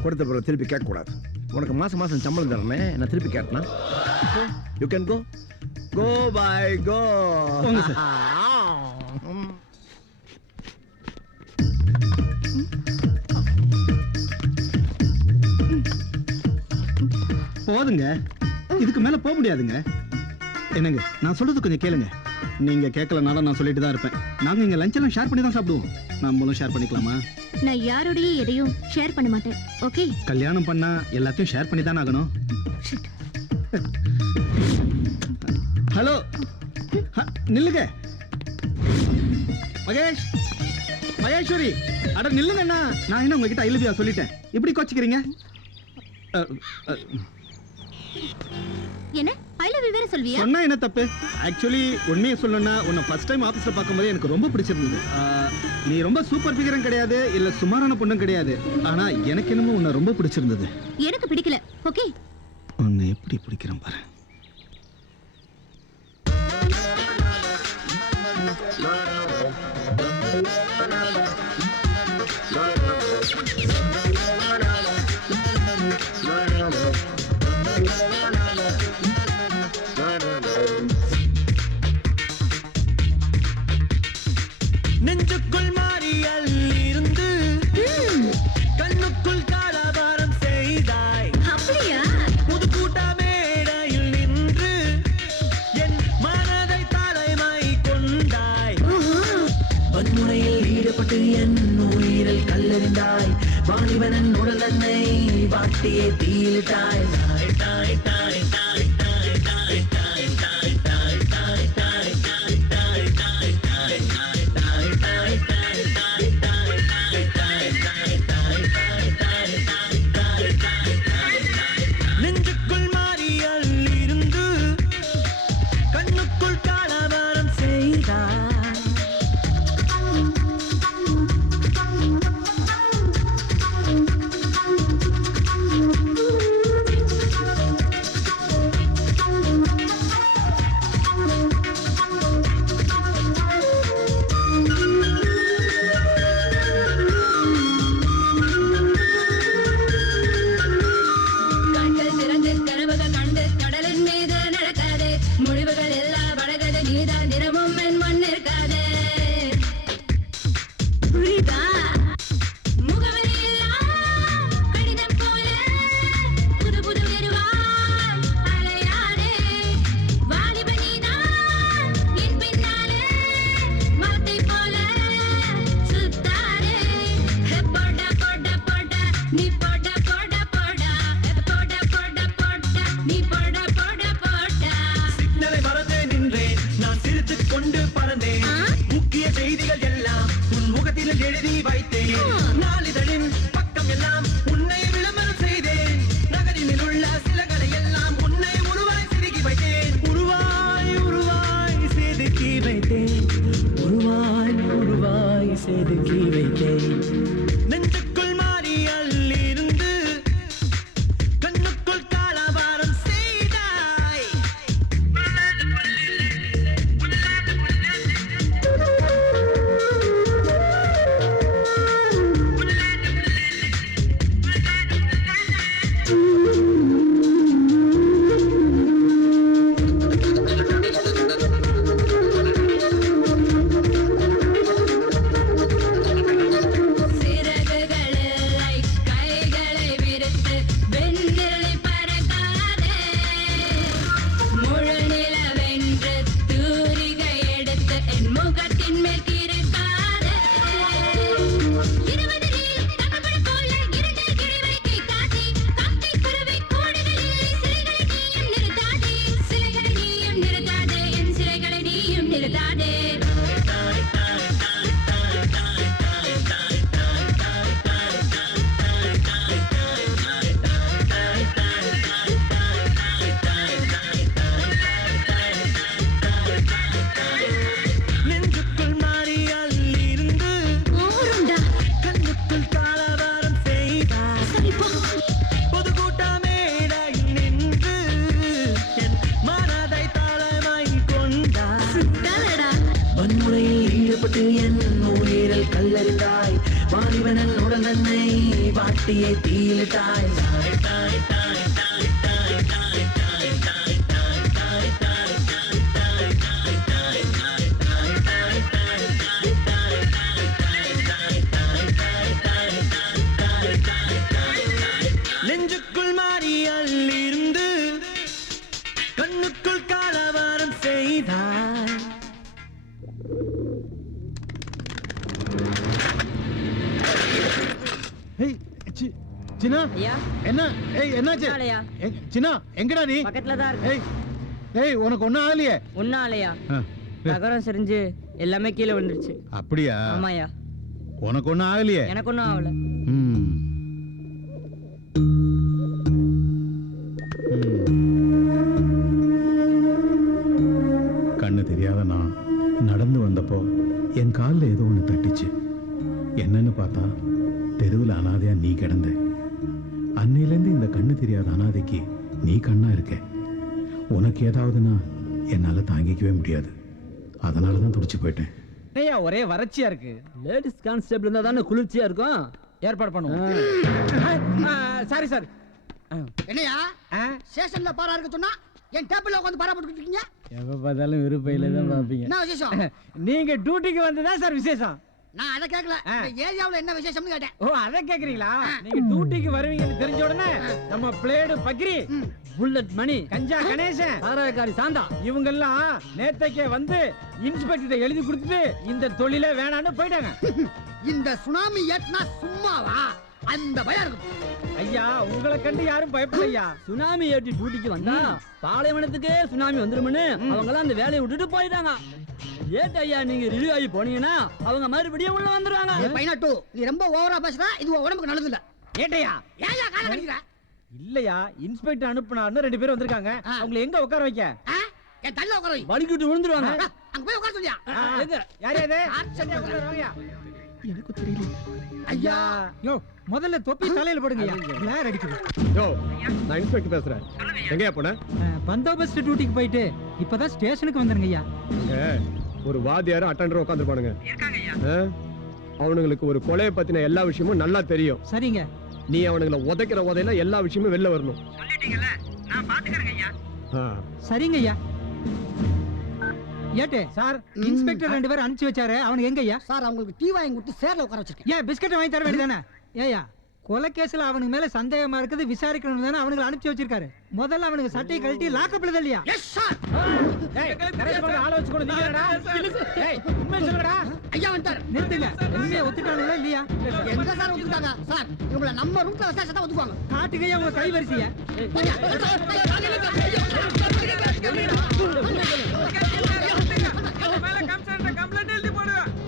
கொடுத்த பிறகு திருப்பி கேட்க கூடாது. உனக்கு மாசம் மாசம் சம்பளம் தரனே, நான் திருப்பி கேட்டனா you can go. Go bye go. போங்க சார். போதுங்க, இதுக்கு மேல போக முடியாதுங்க. என்னங்க, நான் சொல்றது கொஞ்சம் கேளுங்க. நீங்க கேட்கலனால நான் சொல்லிட்டு தான் இருப்பேன். நாங்க இங்க லஞ்ச் எல்லாம் ஷேர் பண்ணி தான் சாப்பிடுவோம். நம்மளும் ஷேர் பண்ணிக்கலாமா? நான் யாரோடையும் எதையும் ஷேர் பண்ண மாட்டேன். ஓகே? கல்யாணம் பண்ணா எல்லாத்தையும் ஷேர் பண்ணி தானே ஆகணும். ஹலோ, நில்லுங்க. மகேஷ், மகேஸ்வரி, அட நில்லுங்க. நான் என்ன உங்ககிட்ட ஐ லவ் யூ சொல்லிட்டேன், இப்படி கோச்சிக்கிறீங்க? என்ன ஐ லவ் யூ வேற சொல்வியா? சொன்னா என்ன தப்பு? ஆக்சுவலி உண்மையை சொல்லணும்னா, உன்னை ஃபர்ஸ்ட் டைம் ஆபீஸ்ல பார்க்கும்போது எனக்கு ரொம்ப பிடிச்சிருந்தது. நீ ரொம்ப சூப்பர் ஃபிகரும் கிடையாது, இல்ல சுமாரான பொண்ணும் கிடையாது. ஆனா எனக்கு என்னமோ உன்னை ரொம்ப பிடிச்சிருந்தது. எனக்கு பிடிக்கல. ஓகே? உன்னை எப்படி பிடிக்கிறேன் பாரு. நெஞ்சுக்குள் மாறியல் இருந்து கண்ணுக்குள் காலபாரம் செய்தாய். அப்படியா? புது கூட்ட மேடையில் நின்று என் மனதை தலைமை கொண்டாய். வன்முறையில் ஈடுபட்டு என் உயிரில் கல்லெறிந்தாய். வாலிபனன் உடல் என்னை வாட்டியே தீயிட்டாய். தாய் தாய் தாய் தாய் தாய் தாய் தாய் தாய் தாய் தாய் தாய் தாய் தாய் தாய் நெஞ்சுக்குள் மாறியல் இருந்து கண்ணுக்குள் காலபாரம் செய்தாய். குட்டியை தீயிலிட்டாய் நெஞ்சுக்குள் மாறியல் இருந்து கண்ணுக்குள் காலவாரம் செய்தாய். ஏய் சின்னா ஐயா என்ன ஏய் என்னாச்சு ஐயா சின்னா எங்கடா நீ பக்கத்துல தான் இருக்கு. ஏய் ஏய் உனக்கு ஒண்ணும் ஆகலையே ஒன்னும் ஆலையா தகரம் சரிஞ்சு எல்லாமே கீழே விழுந்துருச்சு. அப்படியா ஆமாயா உனக்கு ஒண்ணும் ஆகலையே எனக்கு ஒன்றும் ஆகல. கண்ணு தெரியாத நான் நடந்து வந்தப்போ என் காலில் ஏதோ ஒன்று தட்டிச்சு. என்னன்னு பார்த்தா தெருவில் அனாதையா நீ கிடந்த. அன்னையிலேருந்து இந்த கண்ணு தெரியாத அனாதைக்கு நீ கண்ணா இருக்க. உனக்கு ஏதாவதுன்னா என்னால் தாங்கிக்கவே முடியாது. அதனால தான் துடிச்சு போயிட்டேன். ஐயா ஒரே வறட்சியா இருக்கு. லேடிஸ் கான்ஸ்டபிள் இருந்தா தானே குளிர்ச்சியா இருக்கும். ஏற்பாடு பண்ணுவோம். Sorry sir. என்னையா ஸ்டேஷன்ல பாரா இருக்க சொன்னா என் டேபிள்ல உட்கார்ந்து பாரா போட்டுக்கிட்டு இருக்கீங்க? எப்ப பார்த்தாலும் விருப்பையில தான் பாப்பீங்க. என்ன விசேஷம்? நீங்க டியூட்டிக்கு வந்ததா சார் விசேஷம். நான் அத கேக்கல. இந்த ஏரியாவுல என்ன விசேஷம்னு கேட்டேன். ஓ அத கேக்குறீங்களா? நீங்க டியூட்டிக்கு வருவீங்கன்னு தெரிஞ்ச உடனே நம்ம பிளேடு பக்ரி, புல்லட் மணி, கஞ்சா கணேசன், சாராயக்காரி சாந்தா இவங்க எல்லாம் நேத்தைக்கே வந்து இன்ஸ்பெக்டர் எழுதி கொடுத்துட்டு இந்த தொழிலே வேணான்னு போயிட்டாங்க. இந்த சுனாமி ஏட்னா சும்மாவா? அந்த பயம் இருக்கும். ஐயா உங்களை கண்டு யாரும் பயப்படலையா. சுனாமி ஏற்றி டியூட்டிக்கு வந்தா பாலைவனத்துக்கே சுனாமி வந்துருமுன்னு அவங்க எல்லாம் அந்த வேலையை விட்டுட்டு போயிட்டாங்க. ஏட் ஐயா நீங்க ரிவ்யூ ஆகி போனீங்கன்னா அவங்க மறுபடியும் உள்ள வந்துருவாங்க. பைனாட்டு நீ ரொம்ப ஓவரா பேசுற. இது உடம்புக்கு நல்லது இல்ல. ஏட்டையா ஏயா கால கடிக்கிற? இல்லையா இன்ஸ்பெக்டர் அனுப்புனான்னு 2 பேர் வந்திருக்காங்க. அவங்களை எங்க உட்கார வைக்க? என் தள்ள உட்கார வை. வலிக்கிட்டு விழுந்துருவாங்க. அங்க போய் உட்கார சொல்லியா? எங்க யார் யாரு? வாங்கயா. எனக்கு தெரியல. ஐயா யோ முதல்ல தொப்பி தலையில போடுங்கய்யா. கிளார் அடிக்குது. யோ நான் இன்ஸ்பெக்டர் பேசுறேன். எங்கயா போன? பந்தோபஸ்ட் டியூட்டிக்கு போயிட்டு இப்பதான் ஸ்டேஷனுக்கு வந்துருங்கய்யா. இங்க ஒரு வாத்தியாரும் அட்டெண்டரும் உட்காந்துருப்பானுங்க. அவனுங்களுக்கு ஒரு கொலையை பத்தின எல்லா விஷயமும் நல்லா தெரியும். சரிங்க. நீ அவனுங்களை உதைக்கிற உதையில எல்லா விஷயமும் வெளில வரணும். சொல்லிட்டீங்கல்ல நான் பாத்துக்கறேங்க ஐயா. சரிங்கய்யா. ஏட்டே சார் இன்ஸ்பெக்டர் 2 பேர் அனுப்பிச்சு வச்சாரு. அவனுக்கு எங்கய்யா? சார் அவங்களுக்கு டீ வாங்கி கொடுத்து சேர்ல உட்கார வச்சிருக்கேன். ஏன் பிஸ்கட் வாங்கி தர வேண்டியதானே? ஏயா கொலை கேஸ்ல அவனுக்கு மேல சந்தேகமா இருக்குது விசாரிக்கணும் தானே அவனுக்கு அனுப்பிச்சு வச்சிருக்காரு. முதல்ல அவனுக்கு சட்டையை கழட்டி லாக்கப்ல தள்ளியா? Yes sir. ஏய் கரெக்ட் ஆள வச்சு கொண்டு நீங்கடா. ஏய் உண்மை சொல்லுடா. ஐயா வந்தார். நிறுத்துங்க. உண்மையை ஒத்துட்டானுங்களா இல்லையா? எங்க சார் ஒத்துட்டாங்க? சார் இவங்கள நம்ம ரூட்ல வச்சா தான் ஒத்துக்குவாங்க. காட்டுங்கய்யா உங்க கை வரிசைய.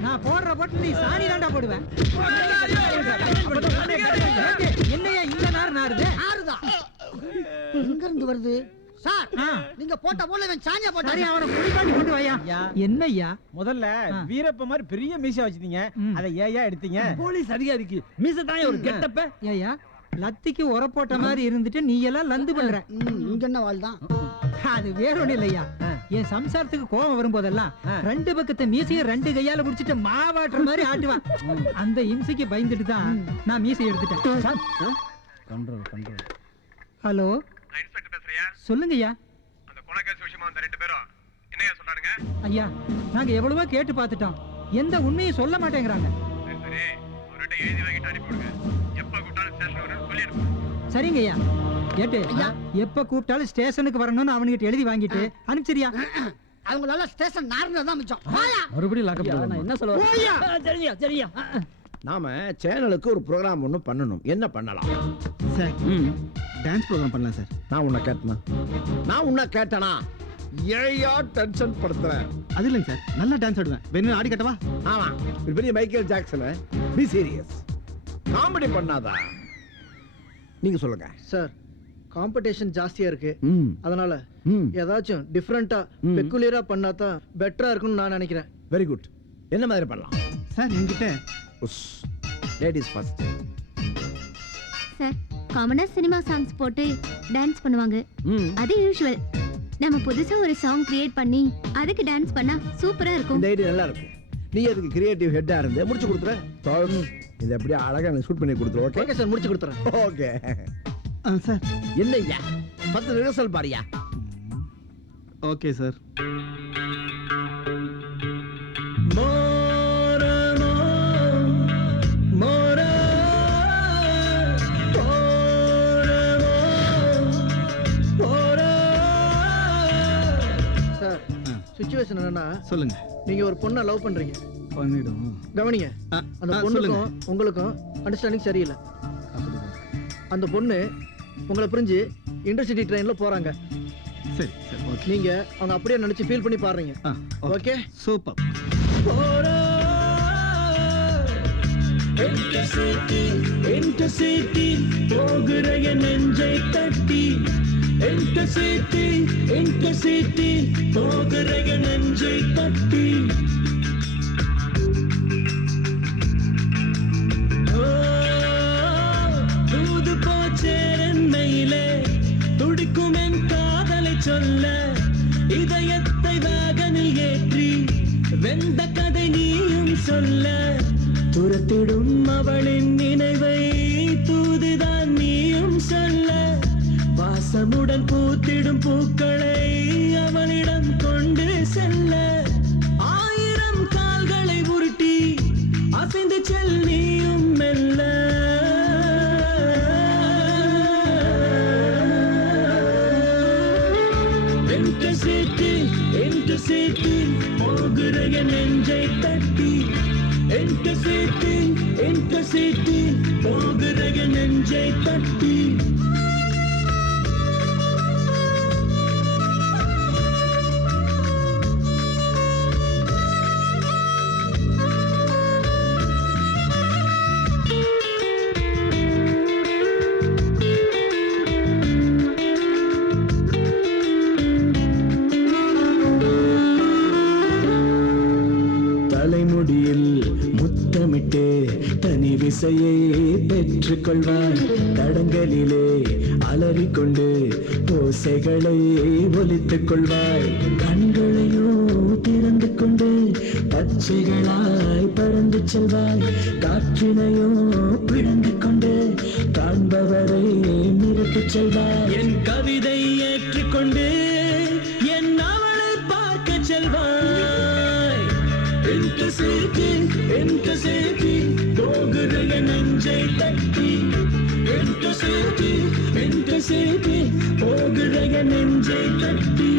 நான் போடுற போட்டு நீ சாணி தாண்டா போடுவேன். என்னையா இந்த நாருது? நாருதா? எங்க இருந்து வருது? சார் நீங்க போட்ட போல இவன் சாணியா போட்டா. சரி அவனை குடிகாட்டி கொண்டு வாயா. என்னய்யா முதல்ல வீரப்ப மாதிரி பெரிய மீசை வச்சிட்டீங்க. அதை ஏயா எடுத்தீங்க? போலீஸ் அதிகாரிக்கு மீசை தான் ஒரு கெட்டப்ப. ஏயா லத்திக்கு உர போட்ட மாதிரி இருந்துட்டு நீ எல்லாம் லந்து பண்ற. இங்க என்ன வாழ்தான்? அது வேற ஒண்ணு இல்லையா. என் சம்சாரத்துக்கு கோபம் வரும்போதெல்லாம் 2 பக்கத்து மீசையை 2 கையால புடிச்சிட்டு மாவாட்டுற மாதிரி ஆட்டுவான். அந்த இம்சைக்கு பயந்துட்டு தான் நான் மீசை எடுத்துட்டேன். ஹலோ சொல்லுங்கய்யா. அந்த கொலை கேஸ் விஷயமா அந்த 2 பேரும் என்னையா சொன்னானுங்க? ஐயா நாங்க எவ்வளவோ கேட்டு பார்த்துட்டோம். எந்த உண்மையும் சொல்ல மாட்டேங்கிறாங்க. சரி அவர்கிட்ட எழுதி வாங்கிட்டு அனுப்பிவிடுங்க. எப்ப கூப்பிட்டாலும் ஸ்டேஷன் வரணும்னு சொல்லி அனுப்புங்க. சரிங்க ஐயா. ஏட்டு எப்ப கூப்பிட்டாலும் ஸ்டேஷனுக்கு வரணும்னு அவனுக்கு எழுதி வாங்கிட்டு அனுப்பிச்சிரியா? அவங்களால ஸ்டேஷன் நார்னதா தான் மிச்சம். மறுபடியும் லாக்கப் நான் என்ன சொல்லுவேன்? சரியா சரியா. நாம சேனலுக்கு ஒரு ப்ரோக்ராம் ஒன்று பண்ணணும். என்ன பண்ணலாம் சார்? டான்ஸ் ப்ரோக்ராம் பண்ணலாம் சார். நான் உன்னை கேட்டனா? ஏயா டென்ஷன் படுத்துறேன்? அது இல்லைங்க சார், நல்லா டான்ஸ் ஆடுவேன். வேணும் ஆடி கட்டவா? ஆமா ஒரு பெரிய Michael Jackson. Be serious. Comedy பண்ணாதா? நீங்க சொல்லுங்க சார். காம்படிஷன் ஜாஸ்தியா இருக்கு. அதனால ம் ஏதாச்சும் டிஃபரெண்டா பெக்குலியரா பண்ணா தான் பெட்டரா இருக்கும்னு நான் நினைக்கிறேன். Very good. என்ன மாதிரி பண்ணலாம் சார்? என்கிட்ட லேடிஸ் ஃபர்ஸ்ட். சார் காமனா சினிமா சாங்ஸ் போட்டு டான்ஸ் பண்ணுவாங்க. அது யூசுவல். நம்ம புதுசா ஒரு சாங் கிரியேட் பண்ணி அதுக்கு டான்ஸ் பண்ணா சூப்பரா இருக்கும். இந்த ஐடியா நல்லா இருக்கு. நீ அதுக்கு கிரியேட்டிவ் ஹெட்டா இருந்து முடிச்சு கொடுத்துற. இதை அப்படியே அழகா எனக்கு ஷூட் பண்ணி கொடுத்துரு. ஓகே ஓகே சார், முடிச்சு கொடுத்துறேன். Okay sir. என்னய்யா 10 ரிஹர்சல் பாரியா. Okay sir. சார், சிச்சுவேஷன் என்னன்னா, சொல்லுங்க. நீங்க ஒரு பொண்ணை லவ் பண்றீங்க. பண்ணிடும். கவனிங்க, அந்த பொண்ணுக்கும் உங்களுக்கும் அண்டர்ஸ்டாண்டிங் சரியில்லை. அந்த பொண்ணு உங்களை புரிஞ்சு இன்டர்சிட்டி ட்ரெயின்ல போறாங்க. சரி சரி ஓகே. நீங்க அவங்க அப்படியே நினைச்சு ஃபீல் பண்ணி பாருங்க. Okay super. இன்டர்சிட்டி போகிற நெஞ்சை தட்டி, இன்டர்சிட்டி போகிற நெஞ்சை தட்டி, தூது போச்சேரன்மையிலே துடிக்கும் என் காதலை சொல்ல, இதயத்தை வாகனில் ஏற்றி வெந்த கதை நீயும் சொல்ல, துரத்திடும் அவளின் நினைவை தூதுதான் நீயும் சொல்ல, வாசமுடன் பூத்திடும் பூக்களை அவளிடம் கொண்டு செல்ல, 1000 கால்களை உருட்டி அசைந்து செல் நீயும் மெல்ல, இன்டர்சிட்டி போகிற நெஞ்சை தட்டி, இன்டர்சிட்டி போகிற நெஞ்சை தட்டி. தலைமுடியில் முத்தமிட்டு தனி விசையை பெற்றுக்கொள்வார், தடங்களிலே அலறிக்கொண்டு ஓசைகளை ஒலித்துக் கொள்வாய், கண்களையோ திறந்து கொண்டு பச்சைகளாய் பறந்து செல்வாய், காற்றினையோ பிழந்து கொண்டு காண்பவரை நிறுத்திச் செல்வாய், என் கவிதை ஏற்றுக்கொண்டு என் அவளை பார்க்க செல்வாய், இன்டர்சிட்டி போகிற நெஞ்சை தட்டி, இன்டர்சிட்டி போகிற நெஞ்சை தட்டி.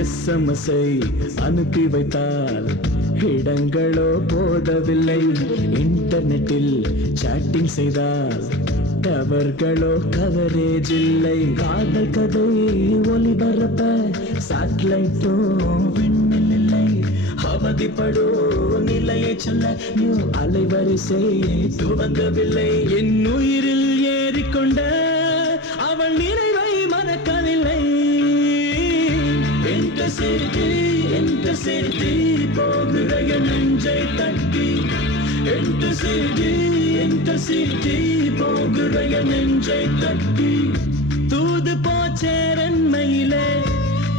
எஸ்எம்எஸ்ஐ அனுப்பி வைத்தால் இடங்களோ போதவில்லை, இன்டர்நெட்டில் சாட்டிங் செய்தால் டவர்களோ கவரேஜ் இல்லை, காதல் கதை ஒளிபரப்ப சாட்டலைட்டோ விண்ணில் இல்லை, அவதிப்படோ நிலையை சொல்ல நியூ அலைவரிசை துவங்கவில்லை, என் உயிரில் ஏறிக்கொண்ட அவள் நினைவை மறக்கவில்லை, இன்டர்சிட்டி போகிற நெஞ்சை தட்டி, இன்டர்சிட்டி போகிற நெஞ்சை தட்டி, தூது போச்சேரன்மையிலே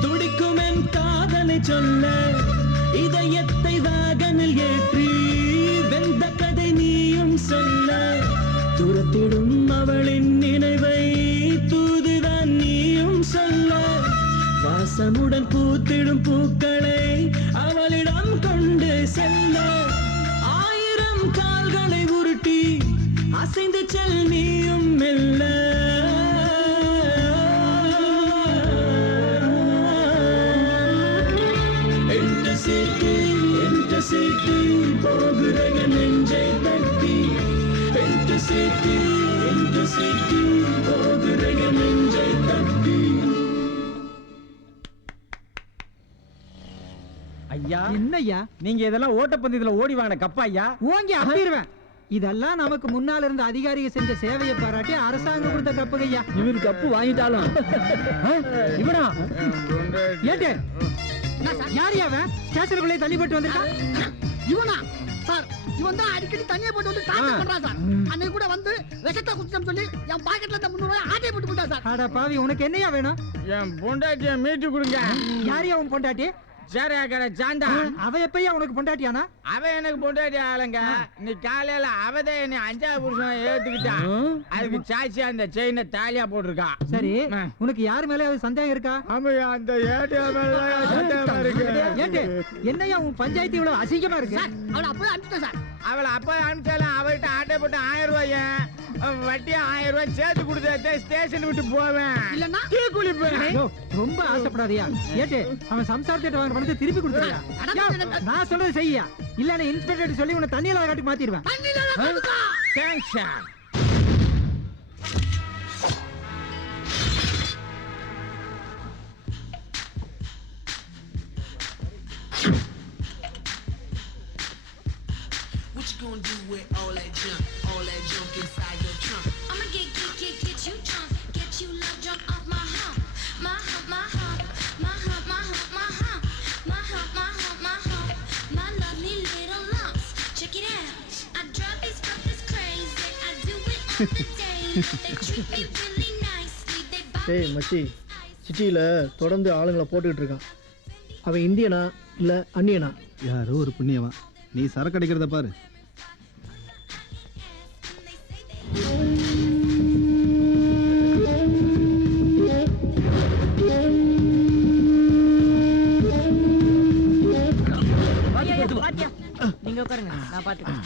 துடிக்கும் என் காதலை சொல்ல, இதயத்தை வாகனில் ஏற்றி வெந்த கதை நீயும் சொல்ல, துரத்திடும் அவளின் நினைவை தூதுதான் நீயும் சொல்ல, வாசமுடன் பூத்திடும் பூக்களை அவளிடம் கொண்டு செல்ல, 1000 கால்களை உருட்டி அசைந்து செல் நீயும் மெல்ல, இன்டர்சிட்டி போகிற நெஞ்சை தட்டி, இன்டர்சிட்டி போகிற நெஞ்சை தட்டி. ஐயா என்னய்யா நீங்க இதெல்லாம் ஓட்டப்பந்தயத்துல ஓடி வாங்கின கப்பா ஐயா? ஓங்கி அப்பிடுவேன். இதெல்லாம் நமக்கு முன்னால இருந்த அதிகாரிகள் செஞ்ச சேவையை பாராட்டி அரசாங்கம் கொடுத்த கப்புங்க ஐயா. இவரு கப்பு வாங்கிட்டாலும் இவனா ஏட்டு யார் அவன் ஸ்டேஷனுக்குள்ளே தள்ளிப்பட்டு வந்திருக்கான்? இவனா சார்? இவன் தான் அடிக்கடி தண்ணியை போட்டு வந்து டார்ச்சர் பண்றான் சார். அன்னைக்கு கூட வந்து விஷத்தை குடிச்சோம்னு சொல்லி என் பாக்கெட்ல இருந்த 300 ரூபாய் ஆட்டை போட்டு போட்டா சார். அட பாவி, உனக்கு என்னையா வேணும்? என் பொண்டாட்டிய மீட்டு கொடுங்க. யாரையா உன் பொண்டாட்டி? சேரையா கடை சாண்டா. அவ எப்பயா உனக்கு பொண்டாட்டியானா? அவ எனக்கு பொண்டாட்டி ஆளுங்க. நீ காலையில அவதான் என்னை 5வது புருஷன் ஏத்துக்கிட்டான். அதுக்கு சாட்சியா அந்த செயினை தாலியா போட்டிருக்கான். சரி, உனக்கு யார் மேல சந்தேகம் இருக்கா? ஆமையா, அந்த ஏடியா மேல சந்தேகமா இருக்கு. ஏட்டு, என்னையா உன் பஞ்சாயத்து இவ்வளவு அசிங்கமா இருக்கு? அவளை அப்பவே அனுப்பிட்டேன் சார். அவளை அப்ப அனுப்பிச்சாலும் அவகிட்ட ஆட்டை போட்டு 1000 ரூபாய் வட்டி 1000 ரூபாய் சேர்த்து கொடுத்த ஸ்டேஷன் விட்டு போவேன். இல்லன்னா டீ குளிப்பேன். ரொம்ப ஆசைப்படாதியா. ஏட்டு, அவன் சம்சாரத்திட்ட வாங்க பணத்தை திருப்பி கொடுத்துறியா? நான் சொல்றது செய்யா, இல்ல இன்ஸ்பெக்டர் சொல்லி உன்னை தண்ணியில காட்டுக்கு மாத்திடுவேன். Thanks sir. What you gonna do with all that junk inside your trunk? I'ma get you drunk, get you love drunk off my hump, my hump, my hump, my hump, my hump, my hump, my hump, my hump, my hump, my lovely little lumps. Check it out, I drive these fuckers crazy, I do it on the daily. They treat me really nicely, they buy டேய் மச்சி, சிட்டியில தொடர்ந்து ஆளுங்களை போட்டுக்கிட்டு இருக்கான். அவன் இந்தியனா இல்ல அந்நியனா? யாரோ ஒரு புண்ணியவன். நீ சரக்கு அடிக்கிறத பாரு. நீங்க உட்காருங்க, நான் பாத்துக்கிறேன்.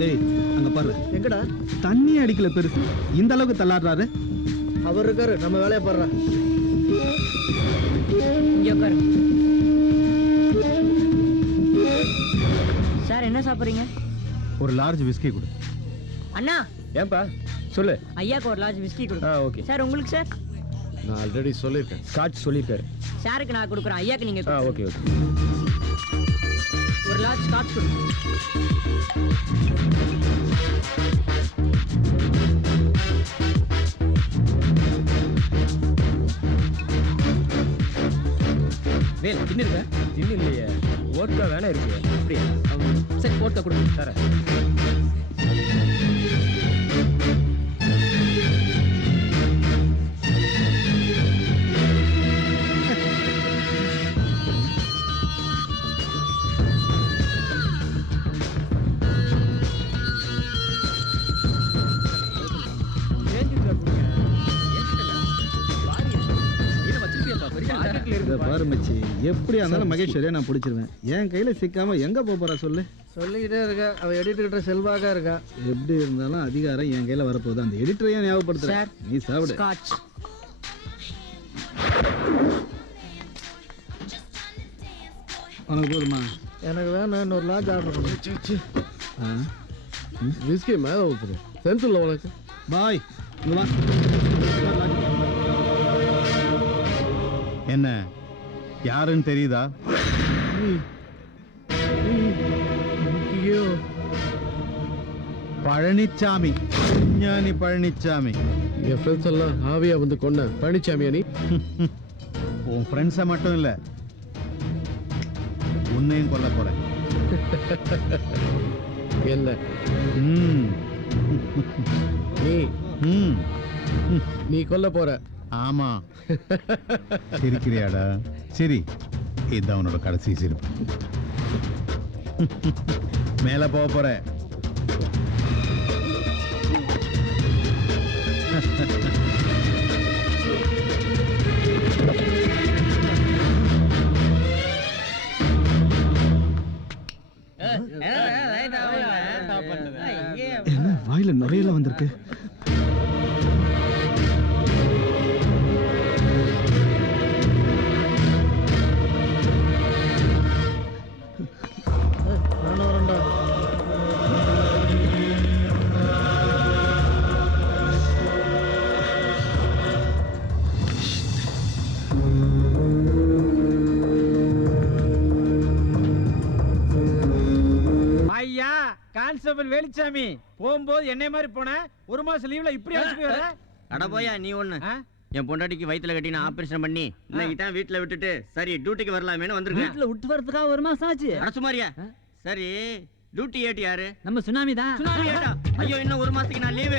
டேய், அங்க பாரு. எங்கடா? தண்ணி அடிக்கல பெருசு, இந்த அளவுக்கு தள்ளாடுறாரு. அவர் இருக்காரு, நம்ம வேலையை பாடுறா. இங்க உட்காருங்க. சார், என்ன சாப்பிடுறீங்க? ஒரு லார்ஜ் விஸ்கி கொடு. அண்ணா, ஏன்பா சொல்லு. ஐயாக்கு ஒரு லார்ஜ் விஸ்கி கொடுங்க. ஓகே சார், உங்களுக்கு சார்? நான் ஆல்ரெடி சொல்லியிருக்கேன். ஸ்காட்ச் சொல்லியிருக்காரு. சாருக்கு நான் கொடுக்குறேன், ஐயாக்கு நீங்க ஓகே ஓகே. ஒரு லார்ஜ் ஸ்காட்ச் கொடுங்க. வேல் தின்னு இருக்க? இன்னும் இல்லையே, ஓட்கா வேணா இருக்கு. அப்படியா? சரி, போட்ட கொடுங்க. தரேன். பாரு மச்சி, எப்படியா இருந்தாலும் மகேஸ்வரியா நான் பிடிச்சிருவேன். என் கையில சிக்காம எங்க போறா சொல்லு. சொல்லிக்கிட்டே இருக்கா, அவ எடிட்டர்கிட்ட செல்வாக்கா இருக்கா. எப்படி இருந்தாலும் அதிகாரம் என் கையில வரப்போகுது. அந்த எடிட்டரையா ஞாபகப்படுத்துற. நீ சாப்பிடு. ஸ்காட்ச். உனக்கு போதுமா? எனக்கு வேணும், இன்னொரு லார்ஜ் ஆர்டர் பண்ணு. விஸ்கி மேல ஊத்துரு. சென்ஸ் இல்லை உனக்கு. பாய், இங்க வா. என்ன யாருன்னு தெரியுதா? பழனிச்சாமி, ஞானி பழனிச்சாமி. என் ஃப்ரெண்ட்ஸ் எல்லாம் ஆவியா வந்து கொண்ட பழனிச்சாமியா நீ? உன் ஃப்ரெண்ட்ஸை மட்டும் இல்ல, உன்னையும் கொல்ல போறேன். என்ன நீ கொல்ல போற? ஆமா. சிரிக்கிறியாடா? சரி, இதுதான் உன்னோட கடைசி சிரிப்பு. மேல போக போற. என்ன வாயில நுரையில வந்திருக்கு? கான்ஸ்டபிள் வேலுச்சாமி போகும்போது என்னை மாதிரி போன ஒரு மாசம் லீவ்ல இப்படி அழைச்சு வர அட போயா நீ ஒண்ணு என் பொண்டாட்டிக்கு வயித்துல கட்டி நான் ஆபரேஷன் பண்ணி இன்னைக்கு தான் வீட்டுல விட்டுட்டு சரி டியூட்டிக்கு வரலாமேன்னு வந்திருக்கேன். வீட்டுல விட்டு வரதுக்காக ஒரு மாசம் ஆச்சு. அட சுமாரியா சரி டியூட்டி ஏட்டு யாரு? நம்ம சுனாமி தான். சுனாமி ஏட்டா? ஐயோ இன்னும் ஒரு மாசத்துக்கு நான் லீவு.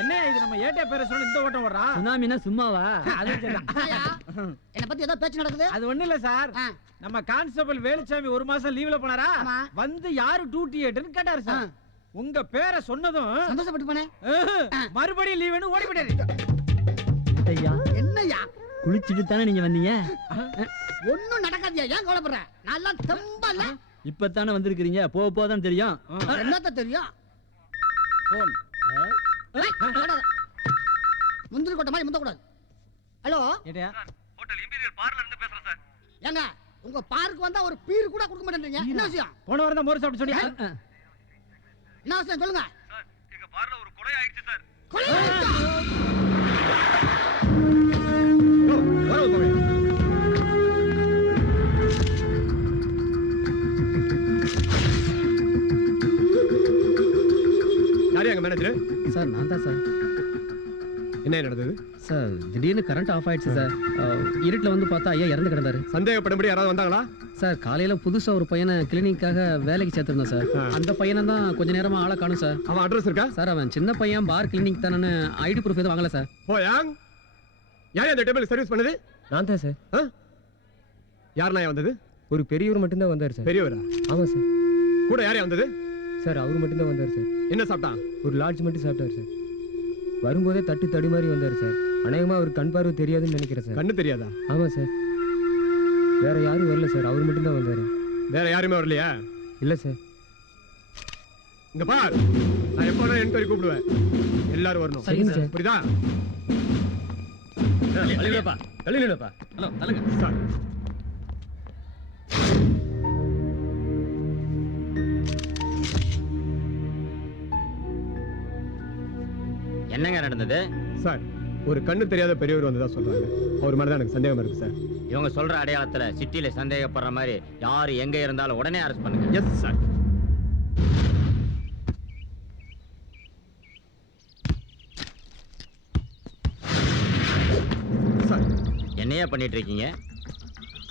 என்ன இது நம்ம ஏட்டா பேர சொன்ன இந்த ஓட்டம் வர்றா? சுனாமினா சும்மாவா? அது என்ன பத்தி ஏதோ பேச்சு நடக்குது. அது ஒண்ணு இல்ல சார். நம்ம கான்ஸ்டபிள் வேலுச்சாமி ஒரு மாசம் லீவ்ல போனாரா? வந்து யாரு டியூட்டி ஏட்டுன்னு கேட்டாரு சார். உங்க பேரை சொன்னதும் சந்தோஷப்பட்டு போனே. மறுபடியும் லீவுன்னு ஓடி போயிட்டாரு. ஐயா என்னய்யா குளிச்சிட்டு தானே நீங்க வந்தீங்க? ஒண்ணும் நடக்காதியா, ஏன் கவலைப்படுற? நல்லா தெம்பல. இப்பதானே வந்திருக்கீங்க, போக போதான் தெரியும். என்னத்த தெரியும்? போன் முந்திரி கொட்ட மாதிரி முந்த கூடாது. ஹலோ ஹோட்டல் இம்பீரியல் பார்ல இருந்து பேசுறேன் சார். ஏங்க உங்க பார்க்கு வந்தா ஒரு பீர் கூட கொடுக்க மாட்டேன்றீங்க, என்ன விஷயம்? போன வாரம் தான் மோர் சாப்பிட்டு சொன்னீங்க. என்ன விஷயம் சொல்லுங்க. சார் எங்க பார்ல ஒரு கொலை ஆயிடுச்சு சார். கொலை ஆயிடுச்சா? மேனேஜர் சார் நான் தான் சார். என்ன நடந்தது சார்? திடீர்னு கரண்ட் ஆஃப் ஆயிடுச்சு சார். இருட்டில் வந்து பார்த்தா ஐயா இறந்து கிடந்தாரு. சந்தேகப்படும்படி யாராவது வந்தாங்களா? சார் காலையில புதுசா ஒரு பையனை கிளினிக்காக வேலைக்கு சேர்த்திருந்தோம் சார். அந்த பையனை தான் கொஞ்ச நேரமா ஆளை காணும் சார். அவன் அட்ரஸ் இருக்கா சார்? அவன் சின்ன பையன், பார் கிளினிக் தானே, ஐடி ப்ரூஃப் எதுவும் வாங்கல சார். போயாங் யார் அந்த டேபிள் சர்வீஸ் பண்ணது? நான் தான் சார். யாருண்ணா வந்தது? ஒரு பெரியவர் மட்டும்தான் வந்தார் சார். பெரியவரா? ஆமாம் சார். கூட யாரையா வந்தது? சார் அவர் மட்டும்தான் வந்தார் சார். என்ன சாப்பிட்டான்? ஒரு லாட்ஜ் மட்டும் சாப்பிட்டார் சார். வரும்போதே தட்டு தடி மாதிரி வந்தார் சார். அநேகமா அவர் கண் பார்வை தெரியாதுன்னு நினைக்கிறேன் சார். கண்ணு தெரியாதா? ஆமாம் சார். வேற யாரும் வரல சார், அவர் மட்டும்தான் வந்தார். வேற யாருமே வரலையா? இல்லை சார். இங்க பார், நான் எப்போ என்கொயரி கூப்பிடுவேன், எல்லாரும் வரணும். சரிங்க சார். புரியுதா? சார் என்னங்க நடந்தது? சார் ஒரு கண்ணு தெரியாத பெரியவர் வந்ததா சொல்றாங்க. அவர் மேல தான் எனக்கு சந்தேகமா இருக்கு சார். இவங்க சொல்ற அடையாளத்துல சிட்டில சந்தேகப்படுற மாதிரி யாரு எங்க இருந்தாலும் உடனே அரெஸ்ட் பண்ணுங்க. Yes sir. சார் என்னையா பண்ணிட்டு இருக்கீங்க?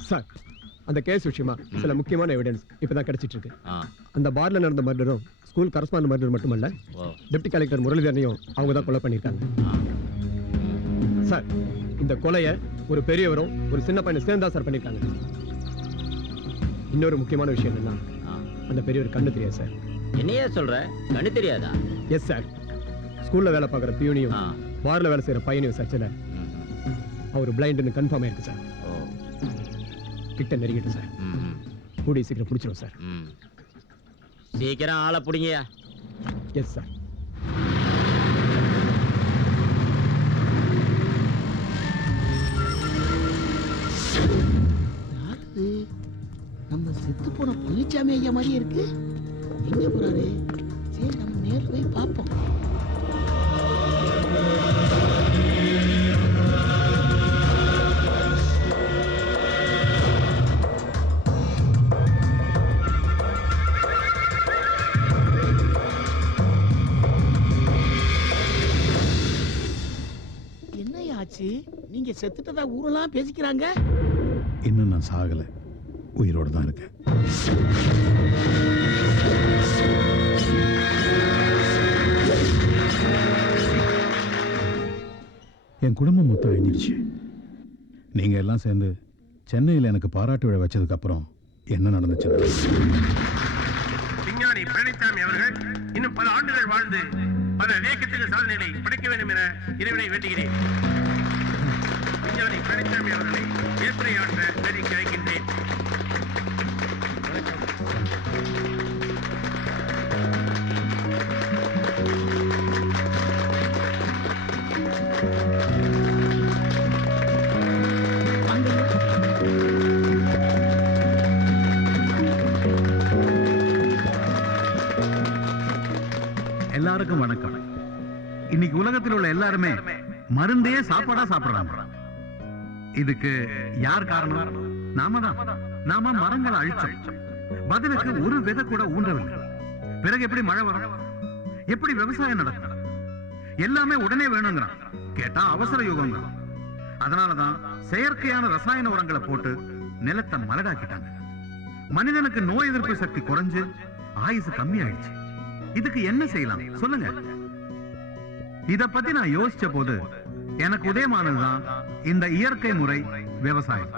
சார் அந்த கேஸ் விஷயமா சில முக்கியமான எவிடன்ஸ் இப்பதான் கிடைச்சிட்டு இருக்கு. அந்த பார்ல நடந்த மர்டரும் ஸ்கூல் கரஸ்பாண்ட் மர்டர் மட்டுமல்ல, டெப்டி கலெக்டர் முரளிதரனையும் அவங்க தான் கொலை பண்ணியிருக்காங்க. சார் இந்த கொலையை ஒரு பெரியவரும் ஒரு சின்ன பையனை சேர்ந்தா சார் பண்ணியிருக்காங்க. இன்னொரு முக்கியமான விஷயம் என்னன்னா, அந்த பெரியவர் கண்ணு தெரியாது சார். என்னையா சொல்ற? கண்ணு தெரியாதா? Yes sir. ஸ்கூல்ல வேலை பார்க்குற பியூனியும் பார்ல வேலை செய்யற பையனையும் சர்ச்சில் அவர் பிளைண்டுன்னு கன்ஃபார்ம் ஆயிருக்கு சார். கிட்ட நெருங்கிட்டு சார். கூடி சீக்கிரம் பிடிச்சிடும் சார். சீக்கிரம் ஆளை பிடிங்கயா. Yes sir. நம்ம செத்து போன பழனிசாமி ஐயா மாதிரி இருக்கு. எங்க போறாரு? சரி நம்ம நேர்ல போய் பார்ப்போம். என்னையாச்சு? நீங்க செத்துட்டதா ஊரெல்லாம் பேசிக்கிறாங்க. இன்னும் நான் சாகல, உயிரோடு தான் இருக்கேன். என் குடும்பம் மொத்தம் அழிஞ்சிடுச்சு. நீங்க எல்லாம் சேர்ந்து சென்னையில் எனக்கு பாராட்டு விழா வச்சதுக்கு அப்புறம் என்ன நடந்துச்சு? விஞ்ஞானி பழனிசாமி அவர்கள் இன்னும் பல ஆண்டுகள் வாழ்ந்து பல வியக்கத்தக்க சாதனைகளை படைக்க வேண்டும் என இறைவனை வேண்டுகிறேன். விஞ்ஞானி பழனிசாமி அவர்களை ஏற்புரையாற்ற வேண்டிக்கு அழைக்கின்றேன். எல்லாருக்கும் வணக்கம். இன்னைக்கு உலகத்தில் உள்ள எல்லாருமே மருந்தையே சாப்பாடா சாப்பிடுறாங்க. இதுக்கு யார் காரணம்? நாம தான். நாம மரங்களை அழிச்சோம். பதிலுக்கு ஒரு விதை கூட ஊன்றவில்லை. பிறகு எப்படி மழை வரும், எப்படி விவசாயம் நடக்கும்? எல்லாமே உடனே வேணுங்கிறான். கேட்டா அவசர யுகங்கிறான். அதனாலதான் செயற்கையான ரசாயன உரங்களை போட்டு நிலத்தை மலடாக்கிட்டாங்க. மனிதனுக்கு நோய் எதிர்ப்பு சக்தி குறைஞ்சு ஆயுசு கம்மி ஆயிடுச்சு. இதுக்கு என்ன செய்யலாம் சொல்லுங்க? இத பத்தி நான் யோசிச்ச போது எனக்கு உதயமானதுதான் இந்த இயற்கை முறை விவசாயம்.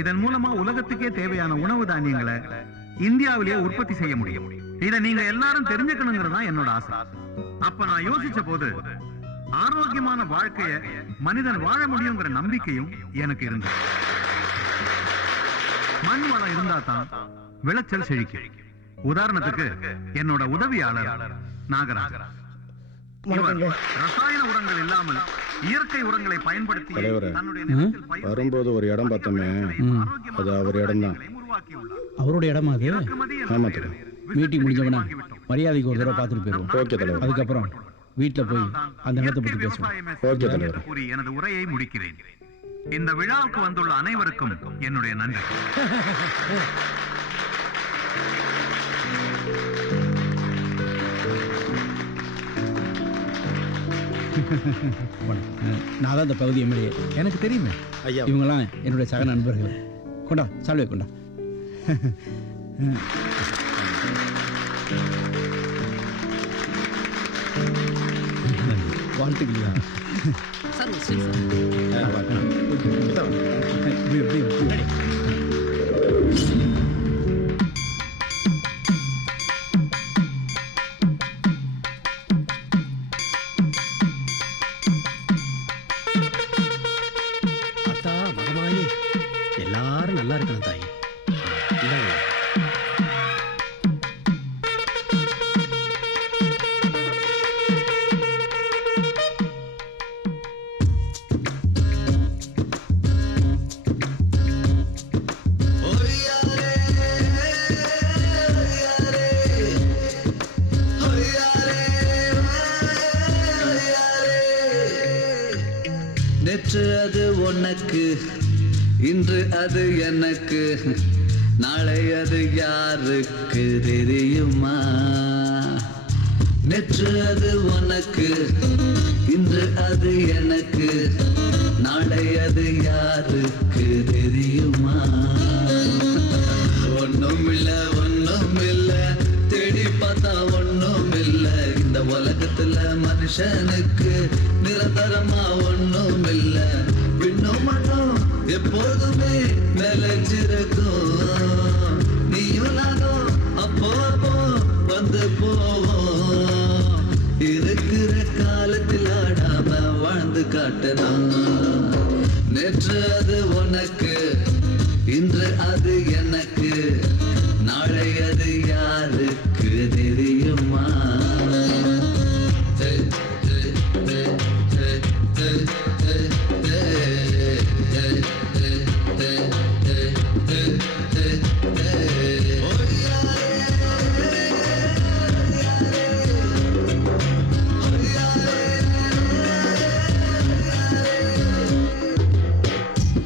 இதன் மூலமா உலகத்துக்கே தேவையான உணவு தானியங்களை இந்தியாவிலேயே உற்பத்தி செய்ய முடியும். இதை நீங்க எல்லாரும் தெரிஞ்சுக்கணுங்கிறது தான் என்னோட ஆசை. அப்ப நான் யோசிச்ச போது ஆரோக்கியமான வாழ்க்கைய மனிதன் வாழ முடியுங்கிற நம்பிக்கையும் எனக்கு இருந்தது. மண் வளம் இருந்தா தான் விளைச்சல் செழிக்கும். உதாரணத்துக்கு என்னோட உதவியாளர் நாகராஜ் ரசாயன உரங்கள் இல்லாமல் இயற்கை உரங்களை பயன்படுத்தி வரும்போது ஒரு இடம் பார்த்தோமே, அது அவர் இடம் தான். அவருடைய இடமா அது? ஆமா தலைவர். மீட்டிங் முடிஞ்சவனா மரியாதைக்கு ஒரு தடவை பார்த்துட்டு போயிருவோம். ஓகே தலைவர். அதுக்கப்புறம் வீட்டுல போய் அந்த இடத்தை பத்தி பேசுவோம். ஓகே தலைவர். கூறி எனது உரையை முடிக்கிறேன். இந்த விழாவுக்கு வந்துள்ள அனைவருக்கும் என்னுடைய நன்றி. நான் தான் இந்த பகுதி எம்எல்ஏ. எனக்கு தெரியுமே ஐயா. இவங்கெல்லாம் என்னுடைய சக நண்பர்கள். கொண்டா சால்வே கொண்டா. வாழ்த்துக்கள். அத்தா மகமாயி எல்லாரும் நல்லா இருக்கணும் தாய். நேற்று அது உனக்கு, இன்று அது எனக்கு, நாளை அது யாருக்கு தெரியுமா? நேற்று அது உனக்கு, இன்று அது எனக்கு, நாளை அது யாருக்கு தெரியுமா? ஒண்ணும் இல்ல தேடி பார்த்தா ஒண்ணும் இல்ல. இந்த உலகத்துல மனுஷனுக்கு நிரந்தரமா ஒண்ணும் இல்ல. விண்ணும் மண்ணும் எப்போதுமே நிலைச்சிருக்கும். நீயும் நானும் அப்போ வந்து போவோம். இருக்கிற காலத்தில் ஆடாம வாழ்ந்து காட்டணும். நேற்று அது உனக்கு, இன்று அது எனக்கு, நாளை அது யாருக்கு தெரியுமா?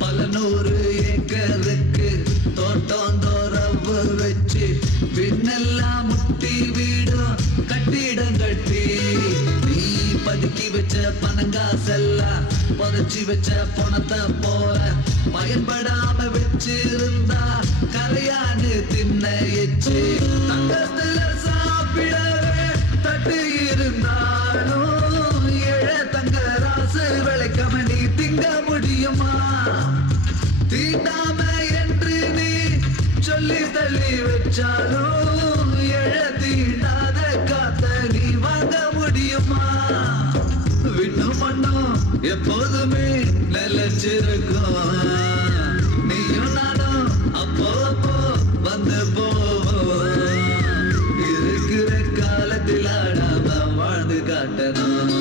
பல நூறு ஏக்கருக்கு தோட்டம் தோறவு வச்சு பின்னெல்லாம் முட்டி வீடும் கட்டிடம் கட்டி நீ பதுக்கி வச்ச பணங்காசெல்லாம் புதைச்சி வச்ச பணத்தை போல பயன்படாம வச்சிருந்தா கரையான்னு தின்ன எச்சு. தங்கத்துல சாப்பிடவே தட்டு இருந்தாலும் ஏழை தங்க ராசு விளைக்காம நீ திங்க முடியுமா? தீண்டாம என்று நீ சொல்லி தள்ளி வச்சாலும் ஏழை தீண்டாத காத்த நீ வாங்க முடியுமா? விண்ணும் மண்ணும் எப்போதுமே நிலைச்சிருக்கும். நீயும் நானும் அப்போ வந்து போவோம். இருக்கிற காலத்தில் ஆடாம வாழ்ந்து காட்டணும்.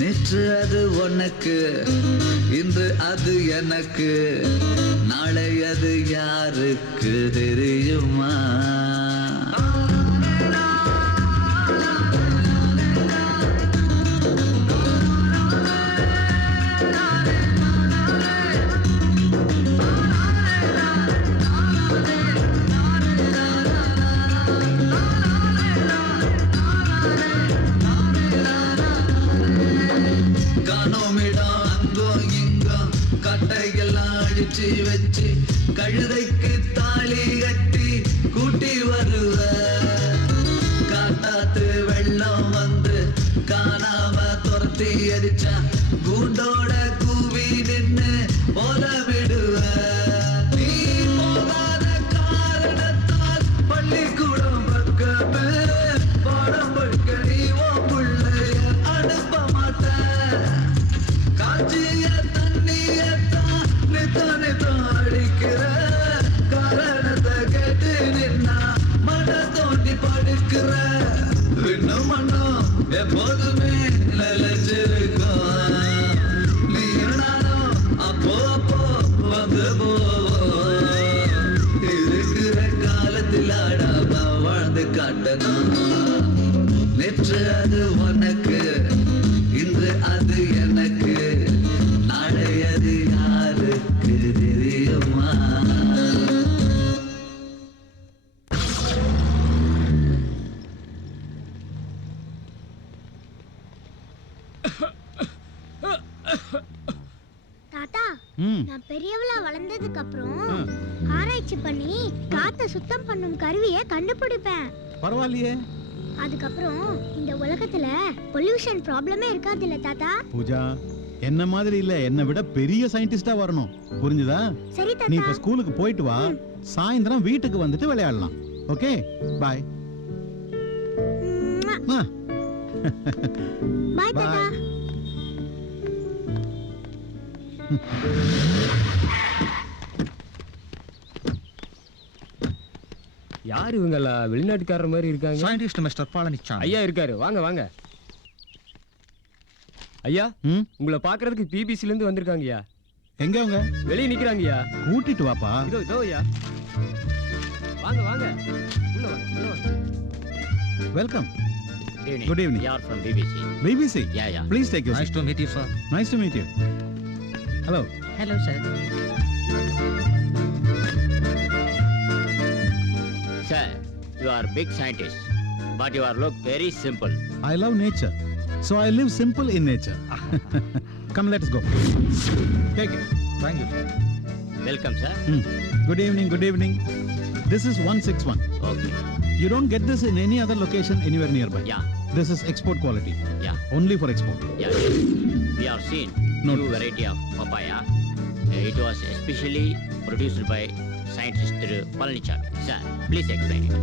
நேற்று அது உனக்கு, இன்று அது எனக்கு, நாளை அது யாருக்கு தெரியுமா? கவலையெல்லாம் அழிச்சு வச்சு கழுதைக்கு தாலி கட்டி கூட்டி வருவ காத்தாத்து வெள்ளம் வந்து காணாம துரத்தி அடிச்சா கூண்டோட கூவி நின்னு போல விடுவ நீ போகாத காரணத்தால் பள்ளிக்கூடம் பக்கமே பாடம் படிக்க நீ ஓ பிள்ளைய அனுப்ப மாட்ட காஞ்சிய தண்ணியத்தான் நித்தம் அடிக்கிற காரணத்தை கேட்டு நின்னா மன தோண்டி படுக்கிற இன்னும் மண்ணும் எப்போதுமே நிலைச்சிருக்கும் நீயும் நானும் அப்போ அப்போ வந்து போவோம் இருக்கிற காலத்தில் ஆடாம வாழ்ந்து காட்டணும் நேற்று அது உனக்கு இன்று அது எனக்கு நாளை அது யாருக்கு தெரியுமா தாத்தா நான் பெரியவளா வளர்ந்ததுக்கு அப்புறம் ஆராய்ச்சி பண்ணி காத்த சுத்தம் பண்ணும் கருவியை கண்டுபிடிப்பேன். பரவாயில்லையே. அதுக்கப்புறம் இந்த உலகத்துல பொல்யூஷன் ப்ராப்ளமே இருக்காது இல்ல தாத்தா? பூஜா என்ன மாதிரி இல்ல, என்னை விட பெரிய சயின்டிஸ்டா வரணும், புரிஞ்சுதா? சரி தாத்தா. நீ இப்ப ஸ்கூலுக்கு போயிட்டு வா, சாயந்தரம் வீட்டுக்கு வந்துட்டு விளையாடலாம். Okay bye. பாய் தாத்தா. யார் இவங்களா? வெளிநாட்டுக்காரர் மாதிரி இருக்காங்க. சயின்டிஸ்ட் மிஸ்டர் பழனிச்சாமி ஐயா இருக்காரு, வாங்க வாங்க. ஐயா உங்களை பாக்குறதுக்கு பிபிசில இருந்து வந்திருக்காங்கய்யா. எங்க அவங்க? வெளியே நிக்கிறாங்கய்யா. கூட்டிட்டு வாப்பா. இதோ இதோ ஐயா. வாங்க வாங்க. உள்ள வாங்க, உள்ள வாங்க. Welcome. Evening. Good evening. You are from BBC. BBC? Yeah, yeah. Please take your Nice seat. to meet you, sir. Nice to meet you. Hello. Hello, sir. Sir, you are big scientist, but you are look very simple. I love nature, so I live simple in nature. Come, let us go. Take it. Thank you, sir. Welcome, sir. Good evening. Good evening. This is 161. Okay. You don't get this in any other location anywhere nearby. Yeah. This is export quality. Yeah. Only for export. Yeah. We have seen new variety of papaya. It was especially produced by scientist Palanichami. Sir, please explain it.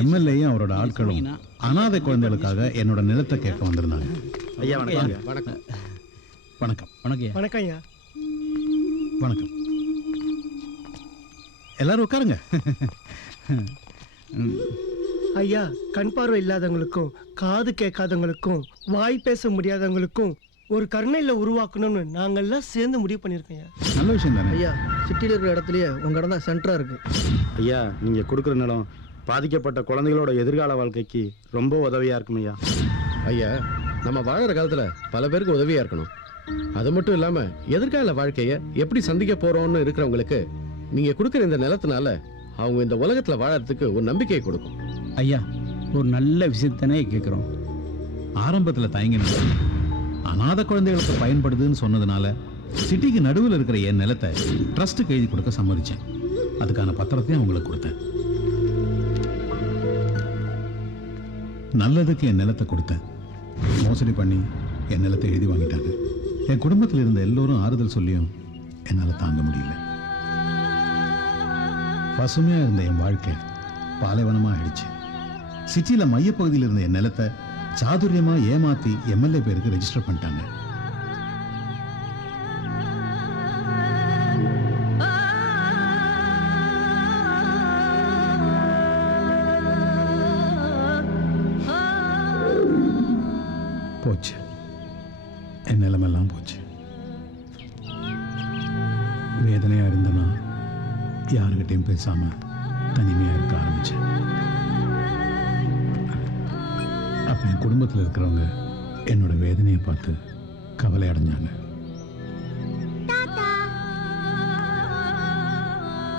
எம்எல்ஏயும் அவரோட ஆட்களும் அனாதை குழந்தைகளுக்காக என்னோட நிலத்தை கேட்க வந்திருந்தாங்க. ஐயா வணக்கம். வணக்கம். வணக்கம். வணக்கம். வணக்கம் ஐயா. வணக்கம். எல்லாரும் உட்காருங்க. ஐயா, கண் பார்வை இல்லாதவங்களுக்கும் காது கேட்காதவங்களுக்கும் வாய் பேச முடியாதவங்களுக்கும் ஒரு கருணையில உருவாக்கணும்னு நாங்கெல்லாம் சேர்ந்து முடிவு பண்ணியிருக்கோம். நல்ல விஷயம் தானே ஐயா. சிட்டியில் இருக்கிற இடத்துலயே உங்க இடம் தான் சென்டரா இருக்கு. ஐயா, நீங்க கொடுக்குற நிலம் பாதிக்கப்பட்ட குழந்தைகளோட எதிர்கால வாழ்க்கைக்கு ரொம்ப உதவியா இருக்கும் ஐயா. ஐயா, நம்ம வாழற காலத்துல பல பேருக்கு உதவியா இருக்கணும். அது மட்டும் இல்லாம எதிர்கால வாழ்க்கைய எப்படி சந்திக்க போறோம்னு இருக்கிறவங்களுக்கு நீங்க கொடுக்குற இந்த நிலத்தினால அவங்க இந்த உலகத்துல வாழறதுக்கு ஒரு நம்பிக்கையை கொடுக்கும். ஐயா, ஒரு நல்ல விஷயத்தானே கேட்குறோம். ஆரம்பத்தில் தயங்கினது அநாத குழந்தைகளுக்கு பயன்படுதுன்னு சொன்னதுனால சிட்டிக்கு நடுவில் இருக்கிற என் நிலத்தை ட்ரஸ்ட்டுக்கு எழுதி கொடுக்க சம்மதிச்சேன். அதுக்கான பத்திரத்தையும் அவங்களுக்கு கொடுத்தேன். நல்லதுக்கு என் நிலத்தை கொடுத்தேன். மோசடி பண்ணி என் நிலத்தை எழுதி வாங்கிட்டாங்க. என் குடும்பத்தில் இருந்த எல்லோரும் ஆறுதல் சொல்லியும் என்னால் தாங்க முடியல. பசுமையாக இருந்த என் வாழ்க்கை பாலைவனமாக ஆயிடுச்சு. சிட்டியில் மையப்பகுதியில் இருந்த என் நிலத்தை சாதுரியமாக ஏமாற்றி எம்எல்ஏ பேருக்கு ரெஜிஸ்டர் பண்ணிட்டாங்க. போச்சு, என் நிலமெல்லாம் போச்சு. வேதனையா இருந்தனா யாருக்கிட்டையும் பேசாம தனிமையா இருக்க ஆரம்பிச்சேன். அப்ப என் குடும்பத்தில் இருக்கிறவங்க என்னோட வேதனையை பார்த்து கவலை அடைஞ்சாங்க.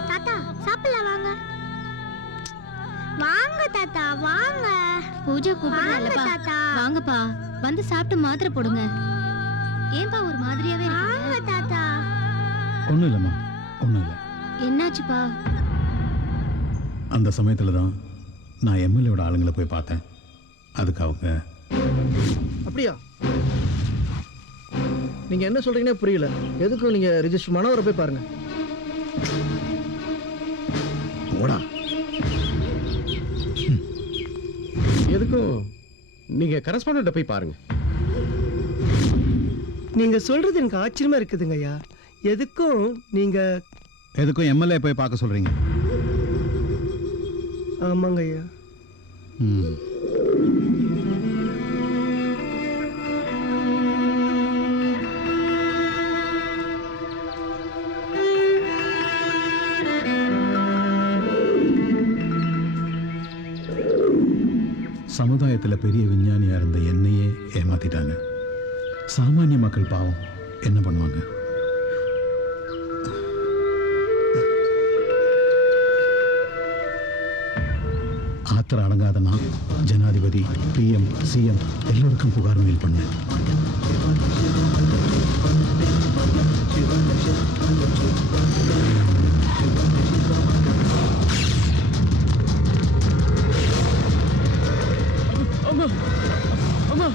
தாத்தா சாப்பிடலாம் வாங்க. வாங்க. பூஜை வாங்க கூப்பிடுறா தாத்தா. வாங்கப்பா வந்து சாப்பிட்டு மாத்திரை போடுங்க. ஏன்பா ஒரு மாதிரியாவே வாங்க தாத்தா. ஒன்றும் இல்லைம்மா, ஒன்றும் இல்லை. என்னாச்சுப்பா? அந்த சமயத்தில் தான் நான் எம்எல்ஏவோட ஆளுங்களை போய் பார்த்தேன். அதுக்கு அவங்க அப்படியா? நீங்க என்ன சொல்றீங்கன்னே புரியல. எதுக்கும் நீங்க ரிஜிஸ்டர் மனோவரை போய் பாருங்க. ஓடா. எதுக்கும் நீங்க கரஸ்பாண்டன்ட்ட போய் பாருங்க. நீங்க சொல்றது எனக்கு ஆச்சரியமா இருக்குதுங்க ஐயா. எதுக்கும் நீங்க எதுக்கும் எம்எல்ஏ போய் பார்க்க சொல்றீங்க? ஆமாங்க ஐயா. ம். சமுதாயத்தில் பெரிய விஞ்ஞானியா இருந்த என்னையே ஏமாத்திட்டாங்க. சாமானிய மக்கள் பாவம் என்ன பண்ணுவாங்க? ஆத்திர அடங்காத நான் ஜனாதிபதி, பிஎம், சிஎம் எல்லோருக்கும் புகார் மெயில் பண்ணேன். அம்மா அம்மா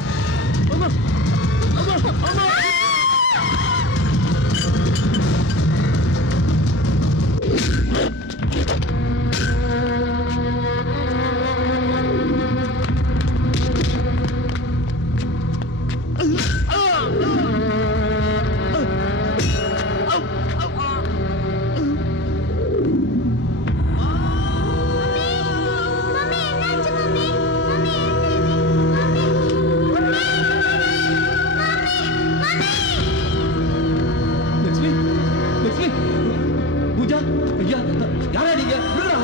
அம்மா அம்மா அம்மா. லட்சுமி, லட்சுமி, பூஜா, ஐயா, யாரா நீங்க? விடுடா.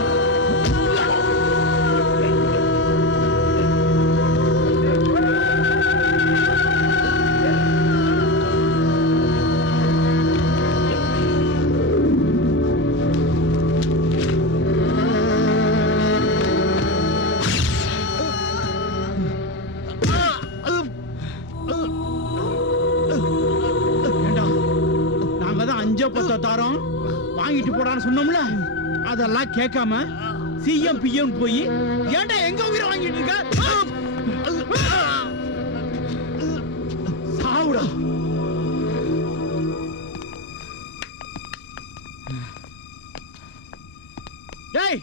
நாங்க தான் 5 தாரோம் வாங்கிட்டு போடான்னு சொன்னோம்ல, அதெல்லாம் கேட்காம சிஎம் பிஎம் போய் ஏன்டா எங்க உயிரை வாங்கிட்டு இருக்க? சாவுடா. டேய்,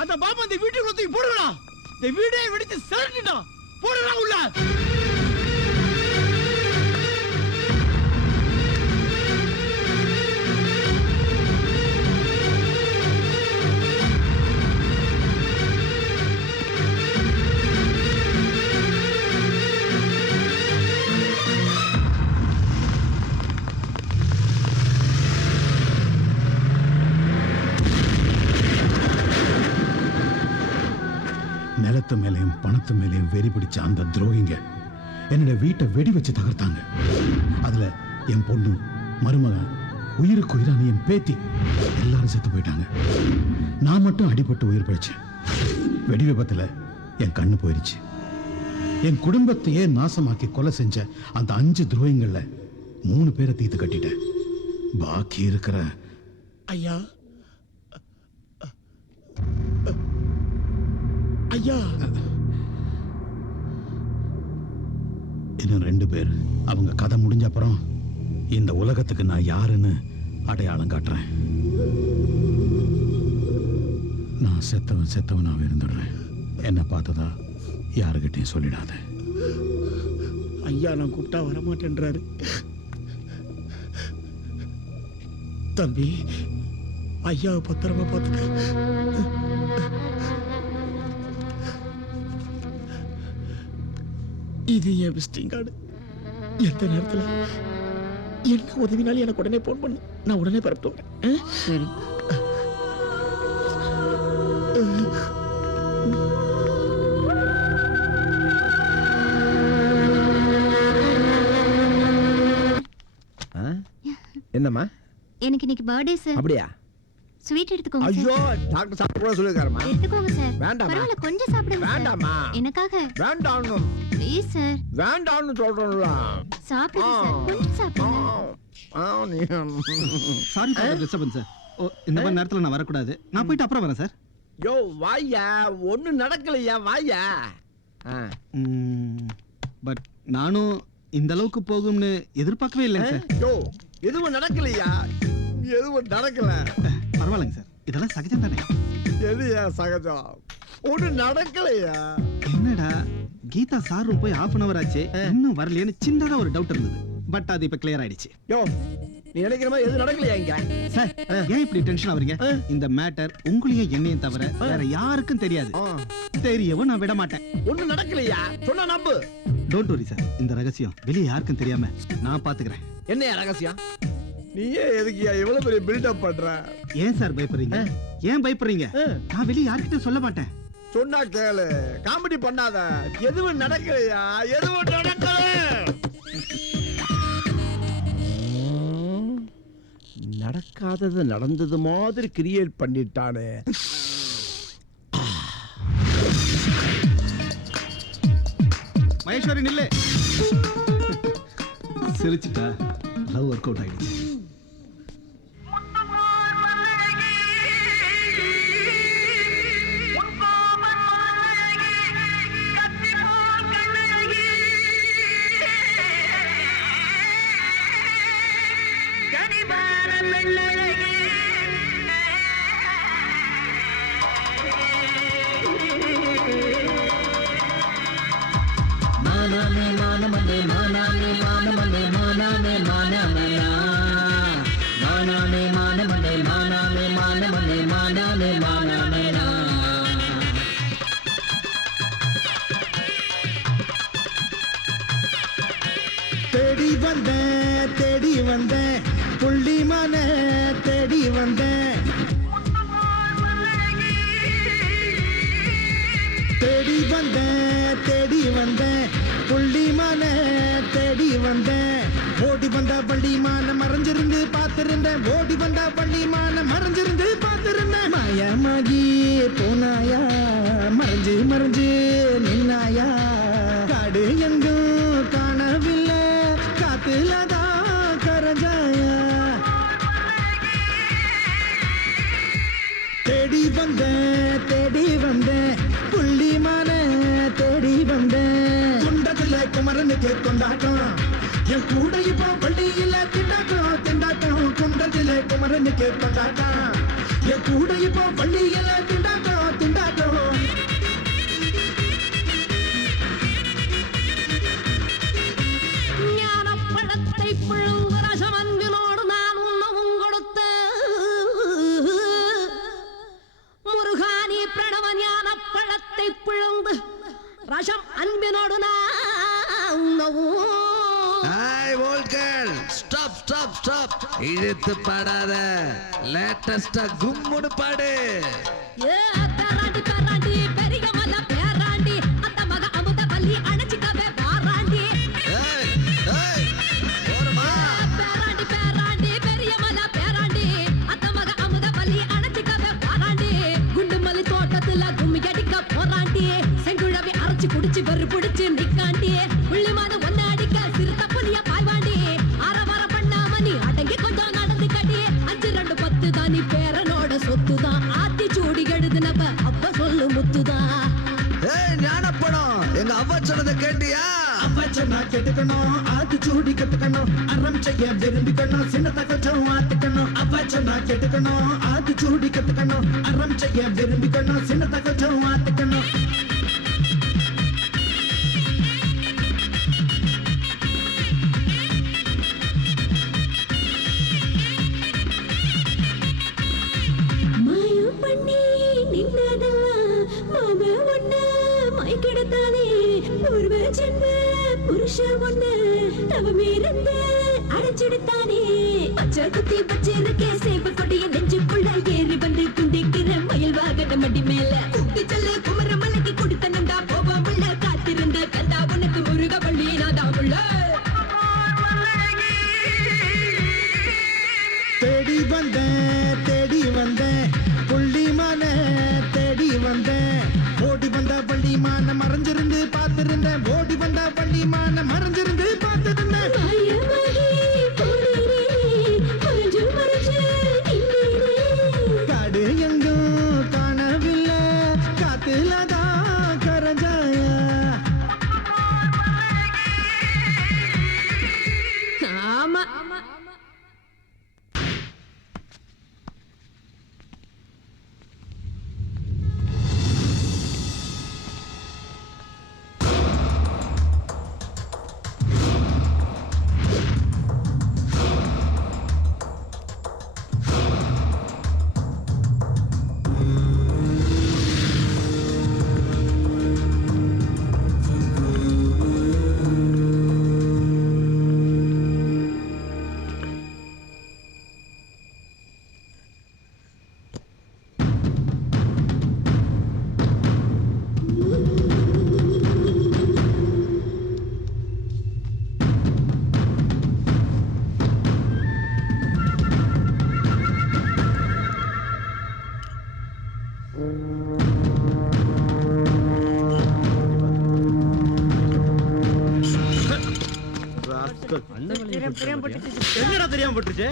அந்த பாப்பா இந்த வீட்டுக்குள்ள தூக்கி போடுடா. இந்த வீடே வெடிச்சு செரட்டிடா. போடுடா உள்ள. நிலத்து மேலையும் பணத்து மேலையும் வெறி பிடிச்ச அந்த துரோகிங்க என்னோட வீட்டை வெடி வச்சு தகர்த்தாங்க. அதுல என் பொண்ணு, மருமகன், உயிருக்கு உயிரான என் பேத்தி எல்லாரும் செத்து போயிட்டாங்க. நான் மட்டும் அடிபட்டு உயிர் பிழைச்சேன். வெடி விபத்துல என் கண்ணு போயிருச்சு. என் குடும்பத்தையே நாசமாக்கி கொலை செஞ்ச அந்த 5 துரோகிங்கள்ல 3 பேரை தீர்த்து கட்டிட்டேன். பாக்கி இருக்கிற ஐயா ஐயா இன்னும் 2 பேர். அவங்க கதை முடிஞ்ச அப்புறம் இந்த உலகத்துக்கு நான் யாருன்னு அடையாளம் காட்டுறேன். நான் செத்தவனாவே இருந்துடுறேன். என்ன பார்த்ததா யாருக்கிட்டையும் சொல்லிடாத. ஐயா நான் கூப்பிட்டா வரமாட்டேன்றாரு. தம்பி, ஐயாவை பத்திரமா பார்த்துக்க. இது என் விசிட்டிங் கார்டு. எந்த நேரத்துல என்ன உதவினாலும் எனக்கு உடனே போன் பண்ணு. நான் உடனே பரப்பிட்டு வரேன். சரி. என்னம்மா? எனக்கு இன்னைக்கு பர்த்டே சார். அப்படியா? ஸ்வீட் எடுத்துக்கோங்க ஐயோ சார். டாக்டர் சாப்பிட கூட சொல்லிருக்காருமா. எடுத்துக்கோங்க சார். வேண்டாமா. பரவாயில்ல கொஞ்சம் சாப்பிடுங்க சார். வேண்டாமா. எனக்காக. வேண்டாம்னு. Please sir. வேண்டாம்னு சொல்றேன்ல. சாப்பிடுங்க சார். கொஞ்சம் சாப்பிடுங்க. Sorry for disturbance sir. இந்த மாதிரி நேரத்துல நான் வரக்கூடாது. நான் போயிட்டு அப்புறம் வரேன் சார். யோ வாயா, ஒண்ணும் நடக்கலையா, வாயா. பட் நானும் இந்த அளவுக்கு போகும்னு எதிர்பார்க்கவே இல்லைங்க சார். யோ எதுவும் நடக்கலையா, எதுவும் நடக்கல. பரவாயில்லைங்க சார், இதெல்லாம் சகஜம் தானே. எதுயா சகஜம், ஒண்ணும் நடக்கலையா. என்னடா கீதா சார் போய் half an hour ஆச்சு, இன்னும் வரலையேன்னு சின்னதா ஒரு டவுட் இருந்தது. பட் அது இப்ப கிளியர் ஆயிடுச்சு. யோ நீ நினைக்கிற மாதிரி எதுவும் நடக்கலையா இங்க? சார் ஏன் இப்படி டென்ஷன் ஆவறீங்க? இந்த மேட்டர் உங்களையும் என்னையும் தவிர வேற யாருக்கும் தெரியாது. தெரியவும் நான் விட மாட்டேன். ஒண்ணும் நடக்கலையா, சொன்னா நம்பு. டோன்ட் வரி சார், இந்த ரகசியம் வெளியே யாருக்கும் தெரியாம நான் பாத்துக்கிறேன். என்னையா ரகசியம்? நீயே எதுக்குயா இவ்வளவு பெரிய பில்டப் பண்ற? ஏன் சார் பயப்படுறீங்க? ஏன் பயப்படுறீங்க? நான் வெளியே யார்கிட்ட சொல்ல மாட்டேன். சொன்னா கேளு, காமெடி பண்ணாத. எதுவும் நடக்கலையா, எதுவும் நடக்கல. நடக்காதது நடந்தது மாதிரி கிரியேட் பண்ணிட்டானே. மகேஸ்வரி நில்லு. சிரிச்சிட்டா லவ் ஒர்க் அவுட் ஆயிடுச்சு. தேடி வந்தேன் புள்ளிமான தேடி வந்தேன். தேடி வந்தேன் புள்ளிமான தேடி வந்தேன். ஓடி வந்த பள்ளிமான மறைஞ்சிருந்து பார்த்திருந்தேன். ஓடி வந்த பள்ளிமான மறைஞ்சிருந்து பார்த்திருந்தேன். மாயமாகி போனாயா, மறைஞ்சு மறைஞ்சு நின்னாயா. காடு எங்கும் காணவில்லை, காத்துலதான் கரஞ்சாயா. தேடி வந்தேன் புள்ளிமான தேடி வந்தேன். குண்டத்துல குமரனுக்கு கொண்டாட்டம், என் கூட இப்போ பள்ளியில திண்டாட்டம். குண்டத்துல குமரனுக்கு கொண்டாட்டம், என் கூட இப்போ பள்ளியில திண்டாட்டம். ஞானப்பழத்தை புழுங்க ரசமன்பினோடு நான் உண்ணவும் கொடுத்த முருகானி பிரணவ ஞானப்பழத்தை புழுந்து ரசம் அன்பினோடு நான் உண்ணவும். ஸ்டாப் இழுத்து பாடாத, லேட்டஸ்டா கும்முடு பாடு. பேராண்டி பெரிய மத பேராண்டி, அந்த மக அமுத பள்ளி அணைச்சிக்கவே பாராண்டி. பேராண்டி பெரிய மத பேராண்டி, அந்த மக அமுத பள்ளி அணைச்சிக்கவே பாராண்டி. குண்டுமல்லி தோட்டத்துல கும்மி அடிக்க போராண்டி. செங்குழவி அரைச்சு குடிச்சு வெறு பிடிச்சு நிக்காண்டி. புள்ளிமான ஒன்ன அடிக்க சிறுத்த புலிய பாய்வாண்டி. ஆரவார பண்ணாம நீ அடங்கி கொஞ்சம் நடந்து கடி. 5-2-10 தான் நீ பேரனோட சொத்துதான். ஆத்தி சூடி எழுதுனப்ப அப்ப சொல்லு முத்துதான். ஞானப்படம் எங்க அவ்வா சொன்னதை கேட்டியா? அவ்வா சொன்னா கேட்டுக்கணும், ஆத்தி சூடி கத்துக்கணும். அறம் செய்ய விரும்பிக்கணும், சின்னத்தை கொஞ்சம் ஆத்துக்கணும். அவ்வா சொன்னா கேட்டுக்கணும், ஆத்தி சூடி கத்துக்கணும். அறம் செய்ய விரும்பிக்கணும், சின்னத்தை கொஞ்சம் ஆத்துக்கணும். மாயம் பண்ணி நின்னதெல்லாம் மாம ஒண்ண மயக்கிடத்தானே. பூர்வ ஜென்ம புருஷ ஒண்ண தவமிருந்து அடைச்சிடுத்தானே. பச்சை குத்தி பச்சிருக்கே சேவ கொடிய நெஞ்சுக்குள்ள ஏறி வந்து குந்திக்கிற மயில் வாகன மடி மேல குட்டி செல்ல குமர மலைக்கு குடித்தனண்டா போவாமுள்ள. காத்திருந்த கந்தா உனக்கு முருக பள்ளி நாதாமுள்ள. தேடி வந்தேன் வள்ளிமான மறைஞ்சிருந்து பார்த்திருந்தேன் ஓடி வந்த வள்ளிமான மறைஞ்சிருந்து பார்த்திருந்தேன் காடு எங்கும் காணவில்லை காத்துலதான் கரஞ்சாயா ஆமா என்னடா தெரியாம போட்டுருச்சு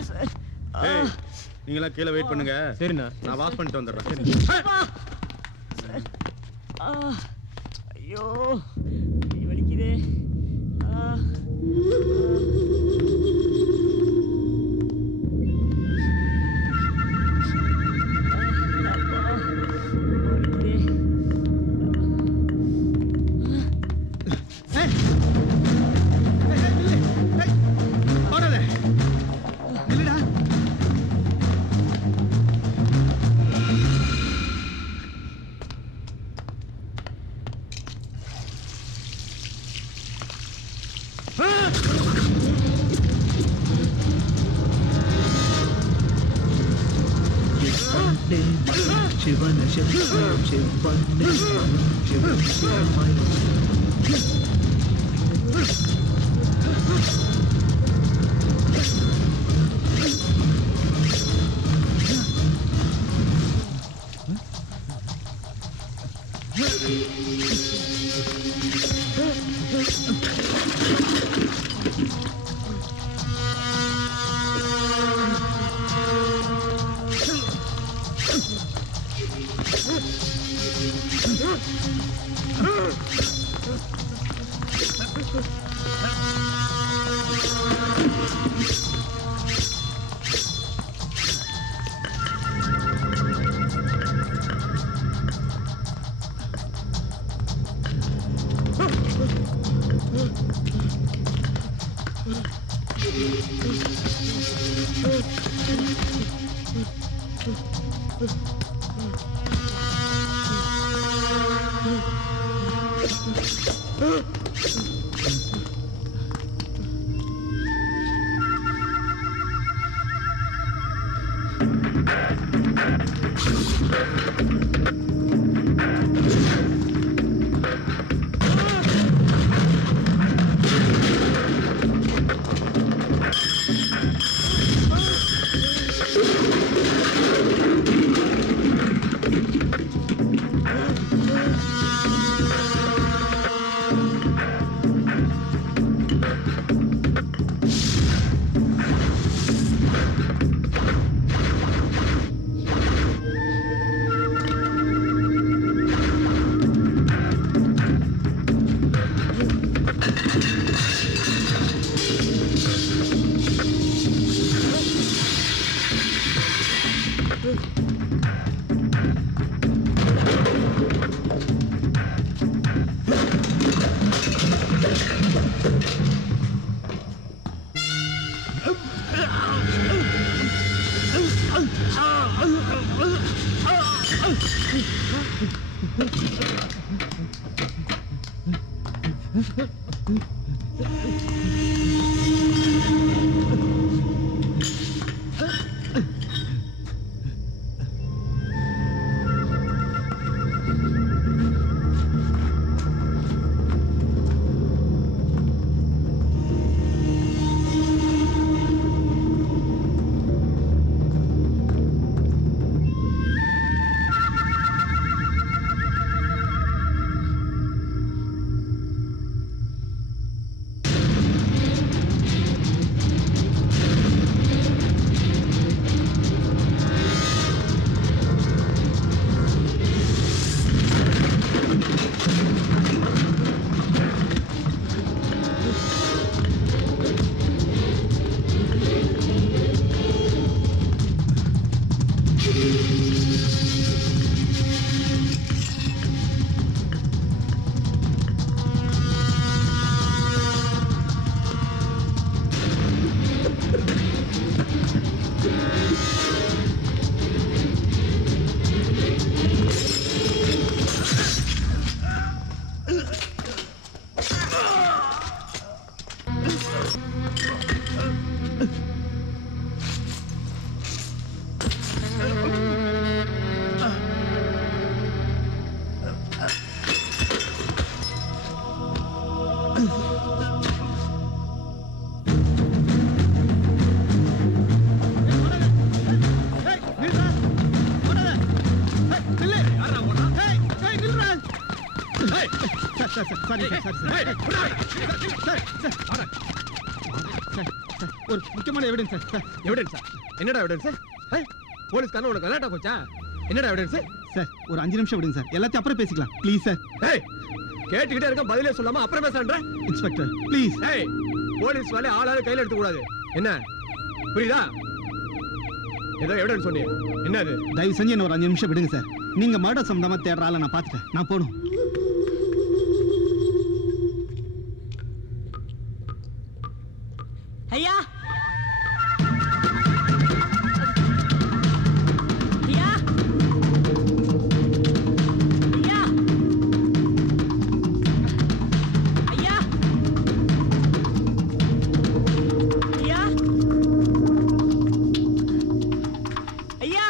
நீங்களா கீழே வெயிட் பண்ணுங்க சரிண்ணா நான் வாஷ் பண்ணிட்டு வந்துடுறேன் ஐயோ வலிக்குதே சிவன சிவம் சிவன் ஒரு முக்கியமான எவிடன்ஸ் சார். எவிடன்ஸா? என்னடா எவிடன்ஸ்? போலீஸ்காரன் உனக்கு கலாட்டா போச்சா? என்னடா எவிடன்ஸ்? சார் ஒரு 5 நிமிஷம் விடுங்க சார், எல்லாத்தையும் அப்புறம் பேசிக்கலாம் ப்ளீஸ் சார். கேட்டுக்கிட்டே இருக்க, பதிலே சொல்லாம அப்புறம் பேசுறேன்ற. Inspector please. போலீஸ் வேலை ஆளால கையில எடுக்க கூடாது. என்ன புரியுதா? ஏதோ எவிடன்ஸ் சொன்னீங்க, என்ன அது? தயவு செஞ்சு என்ன ஒரு 5 நிமிஷம் விடுங்க சார். நீங்க மர்டர் சம்பந்தமா தேடுற ஆளை நான் பார்த்துட்டேன், நான் போகணும். ஐயா ஐயா ஐயா ஐயா ஐயா ஐயா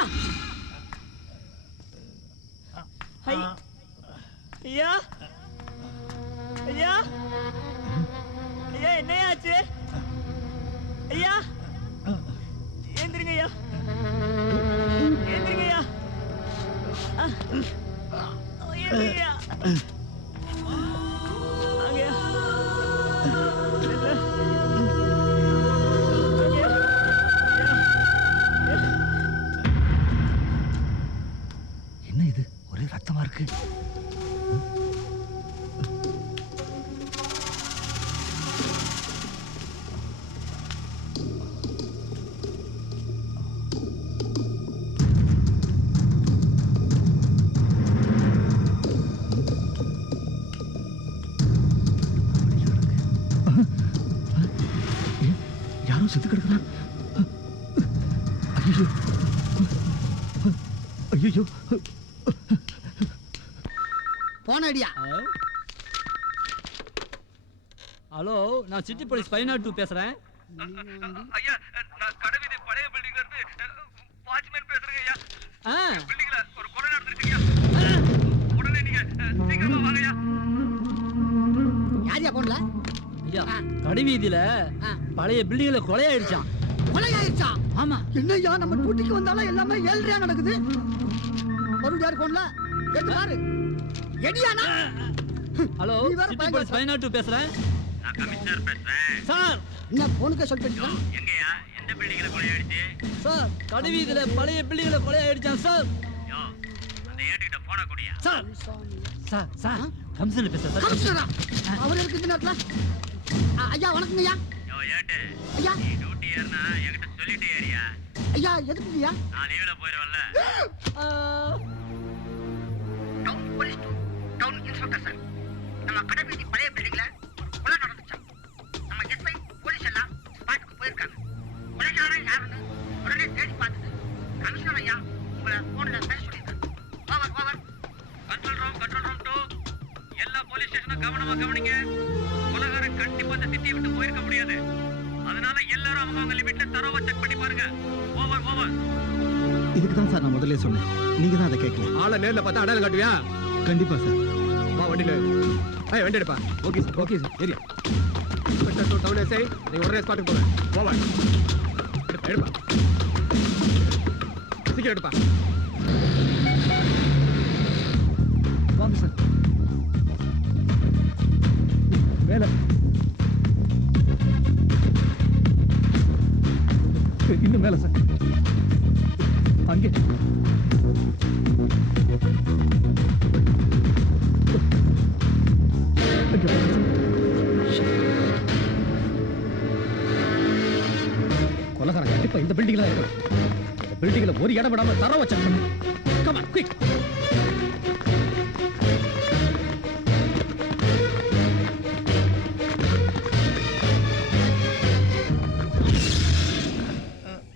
ஐயா ஐயா ஐயா என்னையாச்சு? ஐயா ஏந்திரிங்க ஐயா, ஏந்திரிங்க ஐயா, ஏந்திரிங்க ஐயா. அங்கயா என்ன இது ஒரே ரத்தமா இருக்கு? யாரும் செத்து கிடக்குறா. ஐயோ ஐயோ போன அடியா. ஹலோ, நான் சிட்டி போலீஸ் 502 பேசுறேன். ஐயா, நான் கடவீதி பழைய பில்டிங்ல இருந்து வாட்ச்மேன் பேசுறேன் ஐயா. பில்டிங்ல ஒரு கொலை நடந்துருச்சுங்க. உடனே நீங்க சீக்கிரமா வாங்கய்யா. யாரியா போன்ல? ஐயா, கடைவீதியில பழைய பில்டிங்ல கொலையாயிடுச்சான். கொலையாயிடுச்சா? ஆமா. என்னய்யா நம்ம டூட்டிக்கு வந்தாலும் எல்லாமே ஏழ்றையா நடக்குது. ஒரு யார் போன்ல கேட்டு பாரு. எடியானா? ஹலோ, சிட்டி போலீஸ் 502 பேசுறேன். நான் கமிஷனர் பேசுறேன். சார், என்ன போனுக்கே சொல்லிட்டீங்க? எங்கயா எந்த பில்டிங்ல கொலையாயிடுச்சு? சார், கடைவீதியில பழைய பில்டிங்ல கொலையாயிடுச்சான் சார். யோ, அந்த ஏட்டுக்கிட்ட போன குடியா. சார் சார் சார் கமிஷனர் பேசுறேன் சார். கமிஷனரா? அவர் இருக்கு இந்த நேரத்துல. ஐயா வணக்கங்க ஐயா. யோ ஏட்டு, ஐயா நீ டியூட்டி ஏறினா என்கிட்ட சொல்லிட்டு ஏறியா? ஐயா எதுக்கு ஐயா? நான் லீவ்ல போயிடுவேன்ல. Town police town inspector sir. நம்ம கடைவீதி பழைய பில்டிங்ல கொலை நடந்துச்சா? நம்ம எஸ்ஐ போலீஸ் எல்லாம் ஸ்பாட்டுக்கு போயிருக்காங்க. கொலைகாரன் யாருன்னு உடனே தேடி பார்த்துட்டு கமிஷனர் ஐயா உங்களை போன்ல பேச சொல்லியிருக்காங்க. Over over. கண்ட்ரோல் ரூம் 2 எல்லா போலீஸ் ஸ்டேஷனும் கவனமா கவனிங்க. கொலைகாரன் கண்டிப்பா அந்த சிட்டியை விட்டு போயிருக்க முடியாது. அதனால எல்லாரும் அவங்க லிமிட்ல தரோவா செக் பண்ணி பாருங்க. Over over. இதுக்கு தான் சார் நான் முதல்ல சொன்னேன், நீங்க தான் அதை கேட்கல. ஆளை நேர்ல பார்த்தா அடையாளம் காட்டுவியா? கண்டிப்பா சார். வா வண்டியில. வண்டி எடுப்பா. Okay sir, okay sir. Area town SI, நீங்க உடனே ஸ்பாட்டுக்கு போங்க. ஓவர். எடுப்பா சீக்கிரம் எடுப்பா. வாங்க சார். மேல இன்னும் மேல சார். அங்கே கொலைகாரன் கண்டிப்பா இந்த பில்டிங்ல இருக்கு. இந்த பில்டிங்ல ஒரு இடம் விடாம தர வச்ச. Come on quick.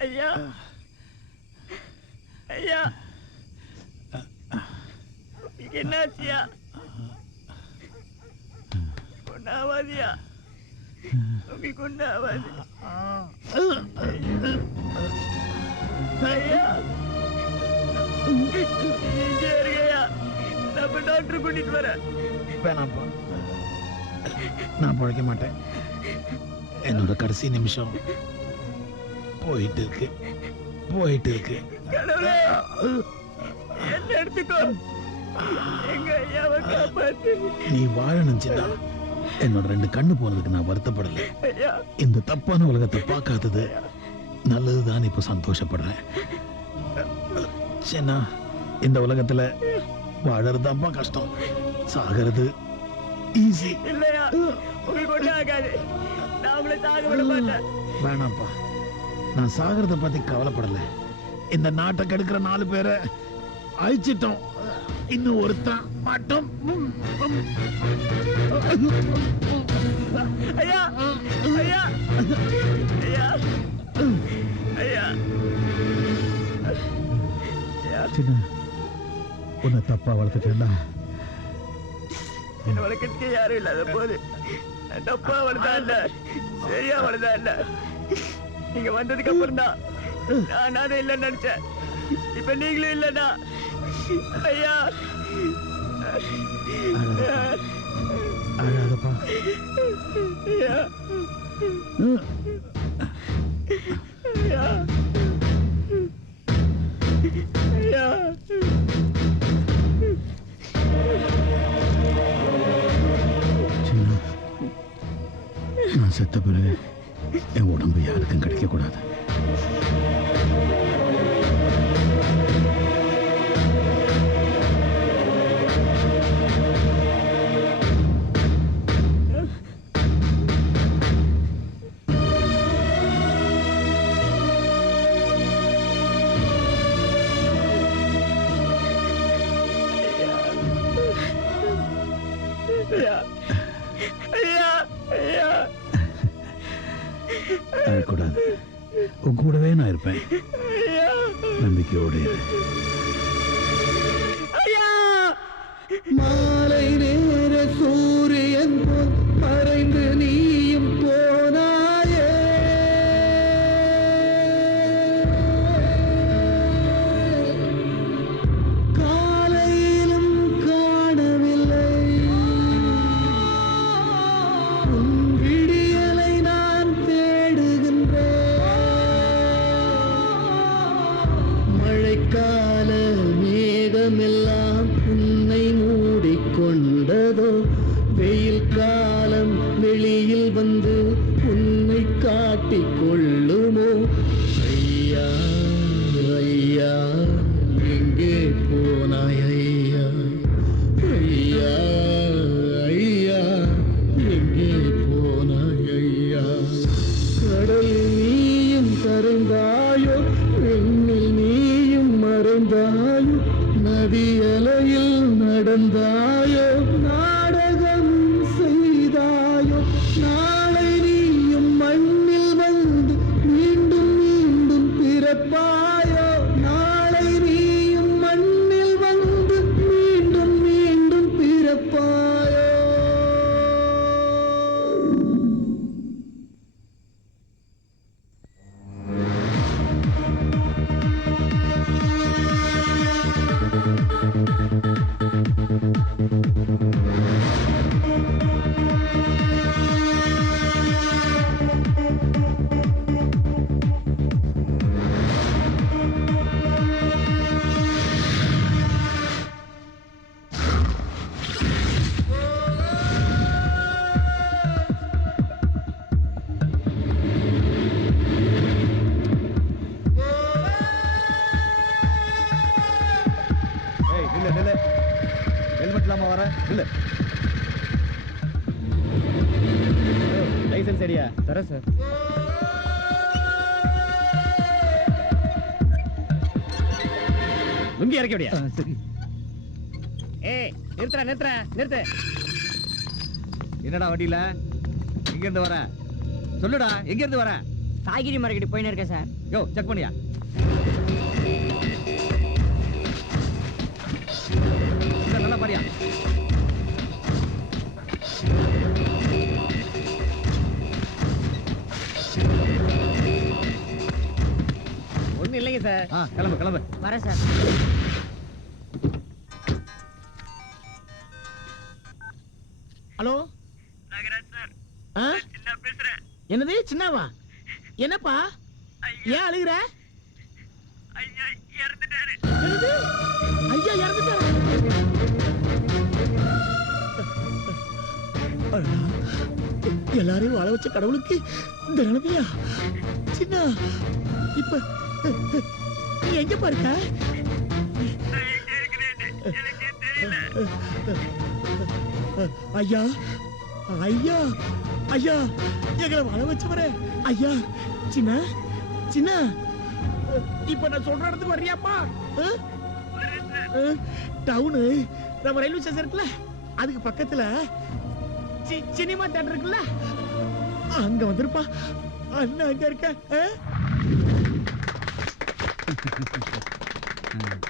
ஐயா ஐயா என்னாச்சியா? கொண்டாவாதியா? கொண்டாவாதி ஐயா. இங்கே இருக்கையா, நம்ம டாக்டர் கூட்டிட்டு வரேன். வேணாம்ப்பா, நான் பிழைக்க மாட்டேன். என்னோட கடைசி நிமிஷம் போயிட்டு இருக்கு. கடவுளே, என்ன எடுத்துக்கோ. எங்க நீ வாழணும் சின்னா. என்னோட 2 கண்ணு போனதுக்கு நான் வருத்தப்படல. இந்த தப்பான உலகத்தை பார்க்காதது நல்லதுதான். இப்ப சந்தோஷப்படுறேன். சின்னா, இந்த உலகத்துல வாழறதுதான்ப்பா கஷ்டம், சாகிறது ஈஸி. இல்லையா உங்களுக்கு ஒண்ணு ஆகாது. நான் உங்களை சாக விட மாட்டேன். வேணாம்ப்பா, நான் சாகிறத பத்தி கவலைப்படல. இந்த நாட்டை கெடுக்கிற 4 பேரை அழிச்சிட்டோம். இன்னும் ஒருத்தன் மட்டும். ஐயா ஐயா ஐயா ஐயா சின்ன, உன்னை தப்பா வளர்த்துட்டேன்டா. என்ன வளர்க்கறதுக்கு யாரும் இல்லாத போது தப்பா வளர்த்தா இல்ல, சரியா வளர்த்தா இல்ல. நீங்க வந்ததுக்கு அப்புறம் தான் நான் இல்லைன்னு நினைச்சேன். இப்ப நீங்களும் இல்லடா ஐயா. அழாதப்பா. ஐயா ஐயா ஐயா. சின்ன, நான் செத்த பிறகு என் உடம்பு யாருக்கும் கிடைக்க கூடாது. அழக்கூடாது. உன் கூடவே நான் இருப்பேன். நம்பிக்கையோடு இரு. மாலை நேர சூரியன் போல் மறைந்து நீயும் போனாயே. காலையிலும் காணவில்லை உன் விடியலை நான் தேடுகின்றேன். மழைக்கால மேகமெல்லாம் உன்னை மூடிக்கொண்டதோ, வெயில் காலம் வெளியில் வந்து உன்னை காட்டிக் கொள்ளுமோ? ஐயா ஐயா எங்கே போனாய் ஐயா? ஐயா ஐயா எங்கே போனாய் ஐயா? கடலில் நீயும் கரைந்தாயோ, எண்ணில் நீயும் மறைந்தாயோ, நதியலையில் நடந்தாயோ, நாடகம் செய்தாயோ? நாளை நீயும் மண்ணில் வந்து மீண்டும் மீண்டும் பிறப்பாயோ? நாளை நீயும் மண்ணில் வந்து மீண்டும் மீண்டும் பிறப்பாயோ? ஹெல்மெட் இல்லாம வர இல்ல. லைசன்ஸ் ஐடியா தரேன் சார். லுங்கி இறக்கி விடியா? சரி. ஏய் நிறுத்து. என்னடா வண்டியில எங்க இருந்து வர? சொல்லுடா, எங்க இருந்து வர? காய்கறி மார்க்கெட் போயின்னு இருக்கேன் சார். யோ செக் பண்ணியா? நல்லா பாரியா? ஒண்ணும் இல்லைங்க சார். கிளம்பு. வரேன் சார். ஹலோ நாகராஜ் சார், சின்ன பேசுறேன். என்னது சின்னவா? என்னப்பா ஏன் அழுகுற? ஐயா இறந்துட்டாரு. ஐயா இறந்துட்டாரு. எல்லாரையும் வாழ வச்ச கடவுளுக்கு இந்த நிலைமையா? சின்ன இப்ப நீ எங்க பாருக்க? ஐயா ஐயா ஐயா எங்களை வாழ வச்சவரே ஐயா. சின்ன சின்ன இப்ப நான் சொல்ற இடத்துக்கு வர்றியாப்பா? டவுனு நம்ம ரயில்வே ஸ்டேஷன் இருக்குல்ல, அதுக்கு பக்கத்துல சினிமா தியேட்டர் இருக்குல்ல, அங்க வந்திருப்பா. அண்ணா அங்க இருக்க.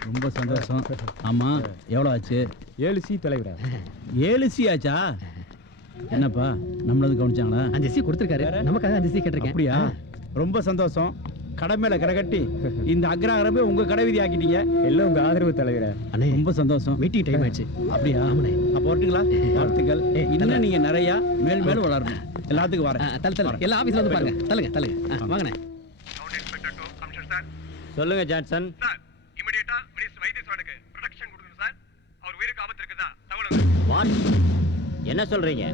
ரொம்ப சந்தோஷம். ஆமா எவ்வளவு ஆச்சு? 7 சி தலைவரா. 7 சி ஆச்சா? என்னப்பா நம்மளது கவனிச்சாங்களா? 5 சி கொடுத்துருக்காரு, நமக்காக 5 சி கேட்டிருக்கேன். அப்படியா? ரொம்ப சந்தோஷம். கடை மேல கடை கட்டி இந்த அக்ரஹாரமே உங்க கடை விதி ஆக்கிட்டீங்க. எல்லாம் உங்க ஆதரவு தலைவரா. அண்ணே ரொம்ப சந்தோஷம். மீட்டிங் டைம் ஆயிடுச்சு. அப்படியா? அப்ப வரட்டுங்களா? வாழ்த்துக்கள். இன்னும் நீங்க நிறைய மேல் மேலும் வளரணும். எல்லாத்துக்கும் வரேன். எல்லா ஆபீஸ்ல வந்து பாருங்க. தள்ளுங்க வாங்கண்ணே. சொல்லுங்க ஜான்சன். இமிடியேட்டா மினிஸ்டர் வைத்தியசாலைக்கு ப்ரொடெக்ஷன் கொடுங்க சார். அவர் உயிருக்கு ஆபத்து இருக்குதா? தகவல். வாட்? என்ன சொல்றீங்க?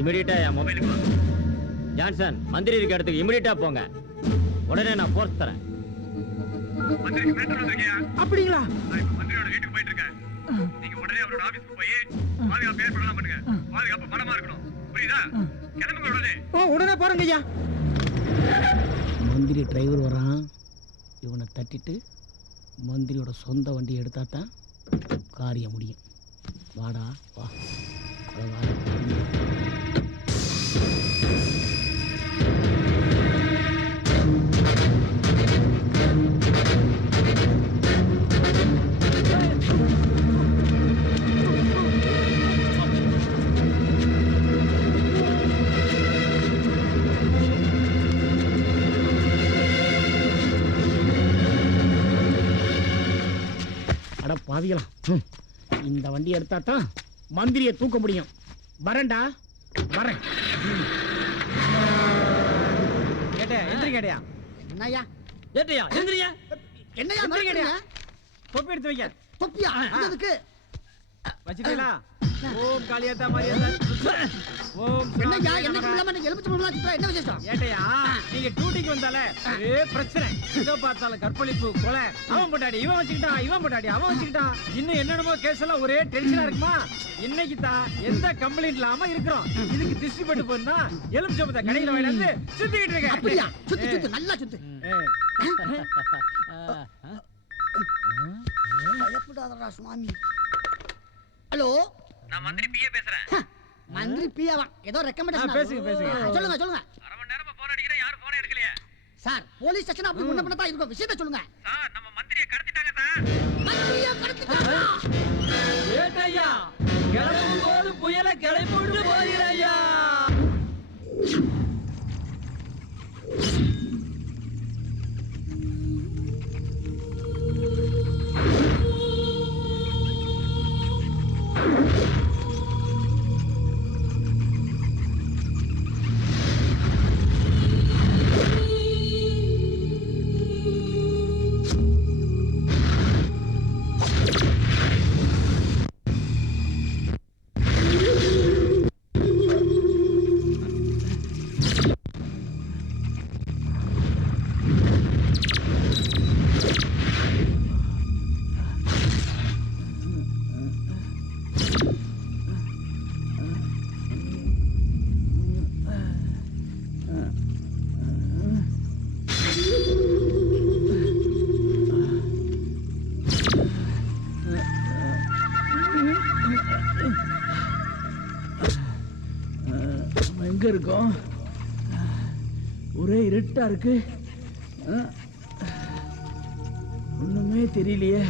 இமிடியேட்டா என் மொபைலுக்கு வாங்க. ஜான்சன், மந்திரி இருக்க இடத்துக்கு இமிடியேட்டா போங்க. உடனே நான் ஃபோர்ஸ் தரேன். மந்திரிக்கு பேச வந்திருக்கீங்க? அப்படிங்களா? நான் இப்ப மந்திரியோட வீட்டுக்கு போயிட்டு இருக்கேன். நீங்க உடனே அவரோட ஆபீஸ்க்கு போய் பாதுகாப்பு ஏற்பாடு பண்ணுங்க. பாதுகாப்பு பலமா இருக்கணும். புரியுதா? கிளம்புங்க உடனே. உடனே போறேங்க ஐயா. மந்திரி டிரைவர் வரான். இவனை தட்டிட்டு மந்திரியோட சொந்த வண்டி எடுத்தா தான் காரியம் முடியும். வாடா வா. அட பாவிகளா, இந்த வண்டி எடுத்தா தான் மந்திரியை தூக்க முடியும். வரேன்டா வரேன். கேட்டியா? என்னய்யா? ஏட்டையா எந்திரியா? என்னய்யா கேட்டியா? தொப்பி எடுத்து வைக்க. தொப்பியா? இதுக்கு வச்சிட்டீங்களா? ஓம் காளியாத்தா மாரியாத்தா. ஓம் என்னய்யா என்னைக்கு இல்லாம நீங்க எலுமிச்சை பழம்லாம் சுத்துறா, என்ன விசேஷம்? ஏட்டையா, நீங்க டியூட்டிக்கு வந்தாலே ஒரே பிரச்சனை. எங்க பார்த்தாலும் கற்பழிப்பு, கொலை, அவன் பொண்டாடி இவன் வச்சுக்கிட்டான், இவன் பொண்டாடி அவன் வச்சுக்கிட்டான், இன்னும் என்னென்னமோ கேஸ் எல்லாம் ஒரே டென்ஷனா இருக்குமா? இன்னைக்கு தான் எந்த கம்ப்ளைண்ட் இல்லாம இருக்கிறோம். இதுக்கு திருஷ்டி பட்டு போனா எலுமிச்சம்பத்தை கடையில வாங்கிட்டு சுத்திக்கிட்டு இருக்கேன். அப்படியா? சுத்து சுத்து நல்லா சுத்து. பயப்படாதடா சுவாமி. ஹலோ, நான் மந்திரி பிஏ பேசுறேன். மந்திரி பிஏவா? ஏதோ ரெக்கமெண்டேஷன். பேசுங்க. சொல்லுங்க. அரை மணி நேரமா போன் அடிக்கிறேன், யாரும் போன் எடுக்கலையே. சார், போலீஸ் ஸ்டேஷன் அப்படி முன்ன பண்ணதா இருக்கும். விஷயத்தை சொல்லுங்க. சார், நம்ம மந்திரியை கடத்திட்டாங்க சார். மந்திரியை கடத்திட்டாங்க. ஏட்டையா, கிளம்பும் போது புயலை கிளப்பிட்டு போகிறையா. எங்க இருக்கோம்? ஒரே இருட்டா இருக்கு. ஒண்ணுமே தெரியலையே.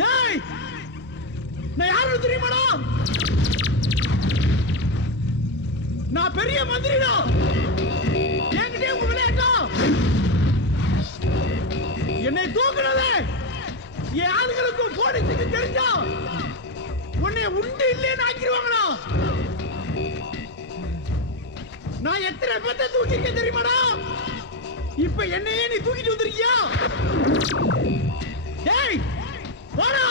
டேய், நான் யாருன்னு தெரியுமாடா? நான் பெரிய மந்திரிடா. என்கிட்டயே உங்க விளையாட்டா? என்னை தூக்குனது என் ஆளுகளுக்கும் போலீஸுக்கு தெரிஞ்சா உன்னை உண்டு இல்லைன்னு ஆக்கிடுவாங்களா? நான் எத்தனை பேத்தை தூக்கிருக்கேன் தெரியுமாடா? இப்ப என்னையே நீ தூக்கிட்டு வந்திருக்கியா? டேய், வாடா.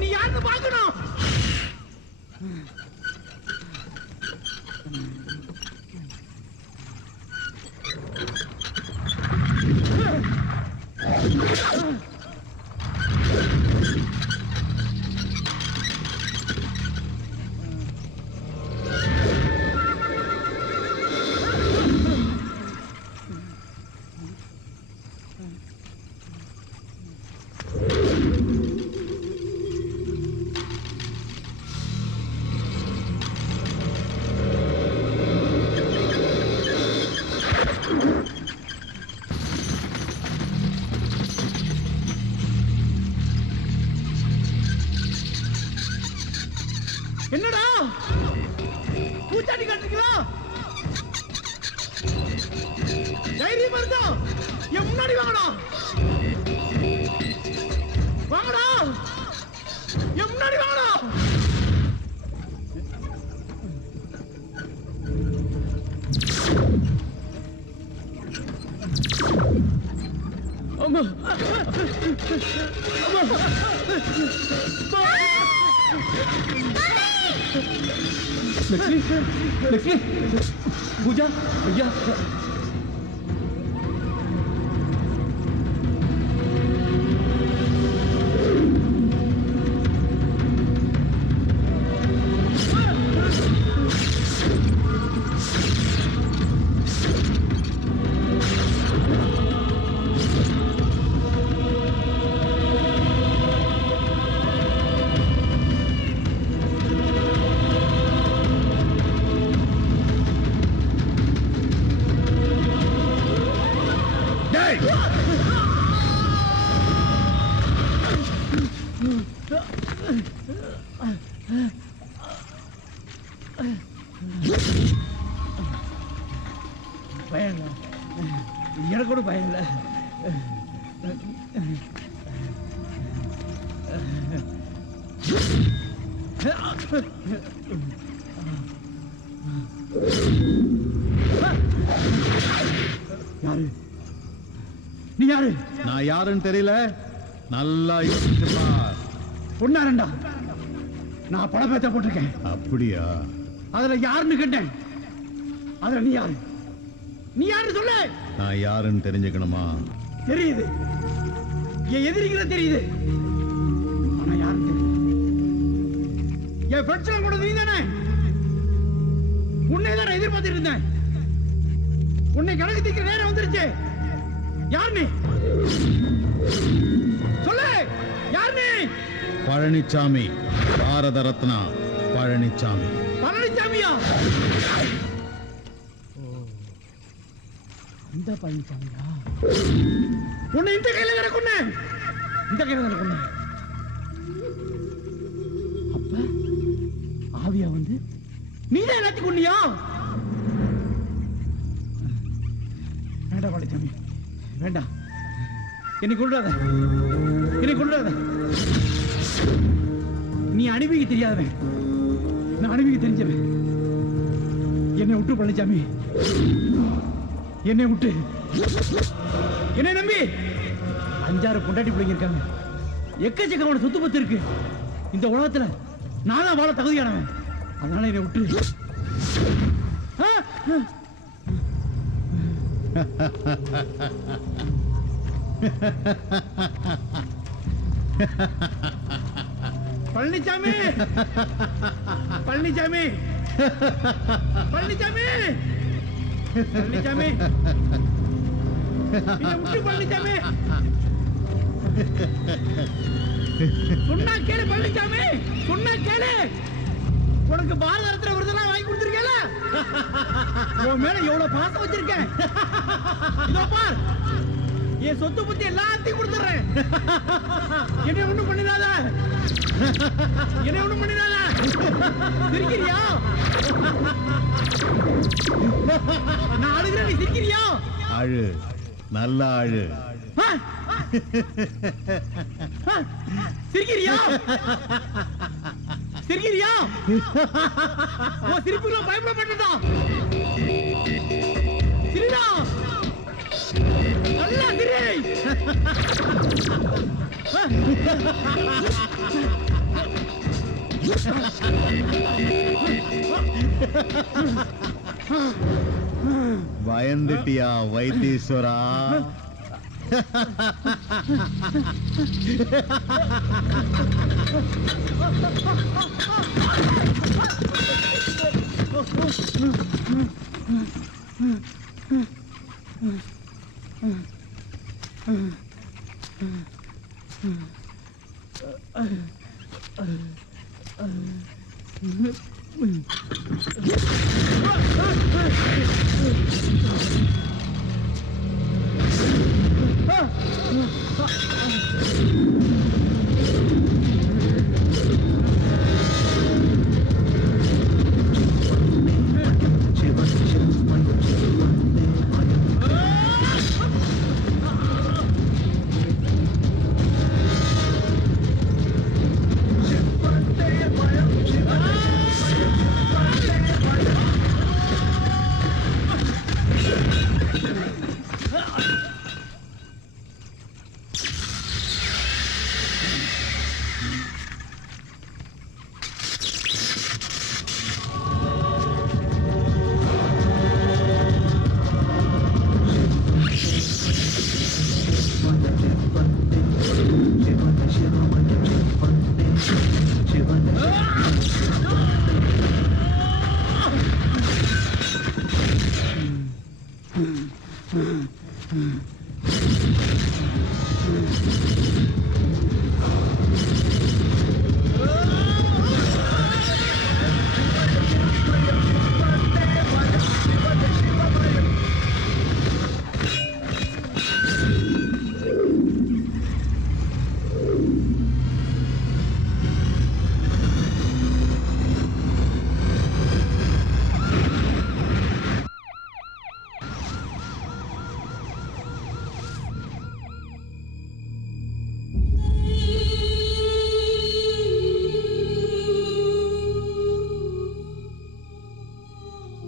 நீ யாருன்னு பார்க்கணும். என்னடா பூச்சாண்டி காட்டுறீங்களா? தைரியம் இருந்தா என் முன்னாடி வாங்கடா. வாங்கடா, என் முன்னாடி வாங்கடா. அம்மா, அம்மா, லக்ஷ்மி, லக்ஷ்மி, பூஜா, ஐயா. பயம் இல்லை, எனக்கு கூட பயம் இல்லை. யாரு நீ? யாரு? நான் யாருன்னு தெரியல, நல்லா யோசிச்சு பார். ஒன்னா ரெண்டா நான் படம் பேத்த போட்டிருக்கேன். அப்படியா? அதுல யாருன்னு கேட்டேன். அதுல நீ யாரு? நீ யாருன்னு சொல்லு. நான் யாருன்னு தெரிஞ்சுக்கணுமா? தெரியுது, என் எதிரிகளை தெரியுது. ஆனா யாருன்னு தெரியல. என் ஃப்ரெண்ட்ஸ் கூட நீ தானே? உன்னை தான் எதிர்பார்த்துட்டு இருந்தேன். உன்னை கணக்கு தீக்கிற நேரம் வந்துருச்சு. யார் நீ? சொல்லு, யார் நீ? பழனிசாமி, பாரத ரத்னா பழனிசாமி. பழனிசாமியா? இந்த பழனிசாமியா? உன்னை இந்த கையில தானே கொன்னேன். இந்த கையில தானே கொன்னேன். அப்ப ஆவியா வந்து நீதான் எல்லாத்தையும் கொன்னியா? வேண்டாம் பழனிசாமி, வேண்டாம். என்னை கொள்ளாத, என்னை கொள்ளாத. நீ அனுபவிக்க தெரியாதவன், நான் அனுபவிக்க தெரிஞ்சவன். என்னை விட்டு பழனிசாமி, என்னை விட்டு. என்னை நம்பி 5-6 பொண்டாட்டி பிள்ளைங்க இருக்காங்க. எக்கச்சக்கமான சொத்து பத்து இருக்கு. இந்த உலகத்துல நானா வாழ தகுதியானவன். அதனால என்னை விட்டு. பழனிசாமி பழனிசாமி பழனிசாமி பழனிசாமி பழனிசாமி சொன்னா கேளு பழனிசாமி, சொன்னா கேளு. உனக்கு பாரத ரத்னா விருதெல்லாம் வாங்கி கொடுத்துருக்கேல, உன் மேல எவ்வளவு பாசம் வச்சிருக்கேன். இதோ பார், என் சொத்து பத்தி எல்லாத்தையும் கொடுத்துறேன். என்ன ஒண்ணும் பண்ணிடாத, என்ன ஒண்ணும் பண்ணிடாத. சிரிக்கிறியா? நான் அழுகிறேன், நீ சிரிக்கிறியா? அழு, நல்லா அழு. சிரிக்கிறியா? சிரிக்கிறியா? உன் சிரிப்புக்குள்ள பயப்பட மாட்டேன்டா. சிரிடா, நல்லா சிரி. பயந்துட்டியா வைத்தீஸ்வரா?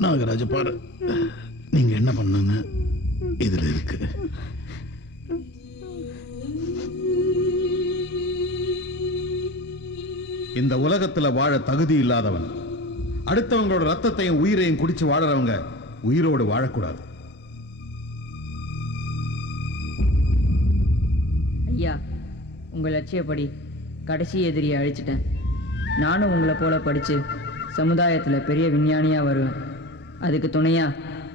நாகராஜ பாரு, நீங்க என்ன பண்ணு இதுல இருக்கு. இந்த உலகத்துல வாழ தகுதி இல்லாதவன் அடுத்தவங்களோட ரத்தத்தையும் உயிரையும் குடிச்சு வாழறவங்க உயிரோடு வாழக்கூடாது. ஐயா, உங்க லட்சியப்படி கடைசி எதிரியை அழிச்சிட்டேன். நானும் உங்களை போல படிச்சு சமுதாயத்துல பெரிய விஞ்ஞானியா வருவேன். அதுக்கு துணையா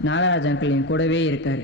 நாகராஜ் அங்கிள் என் கூடவே இருக்காரு.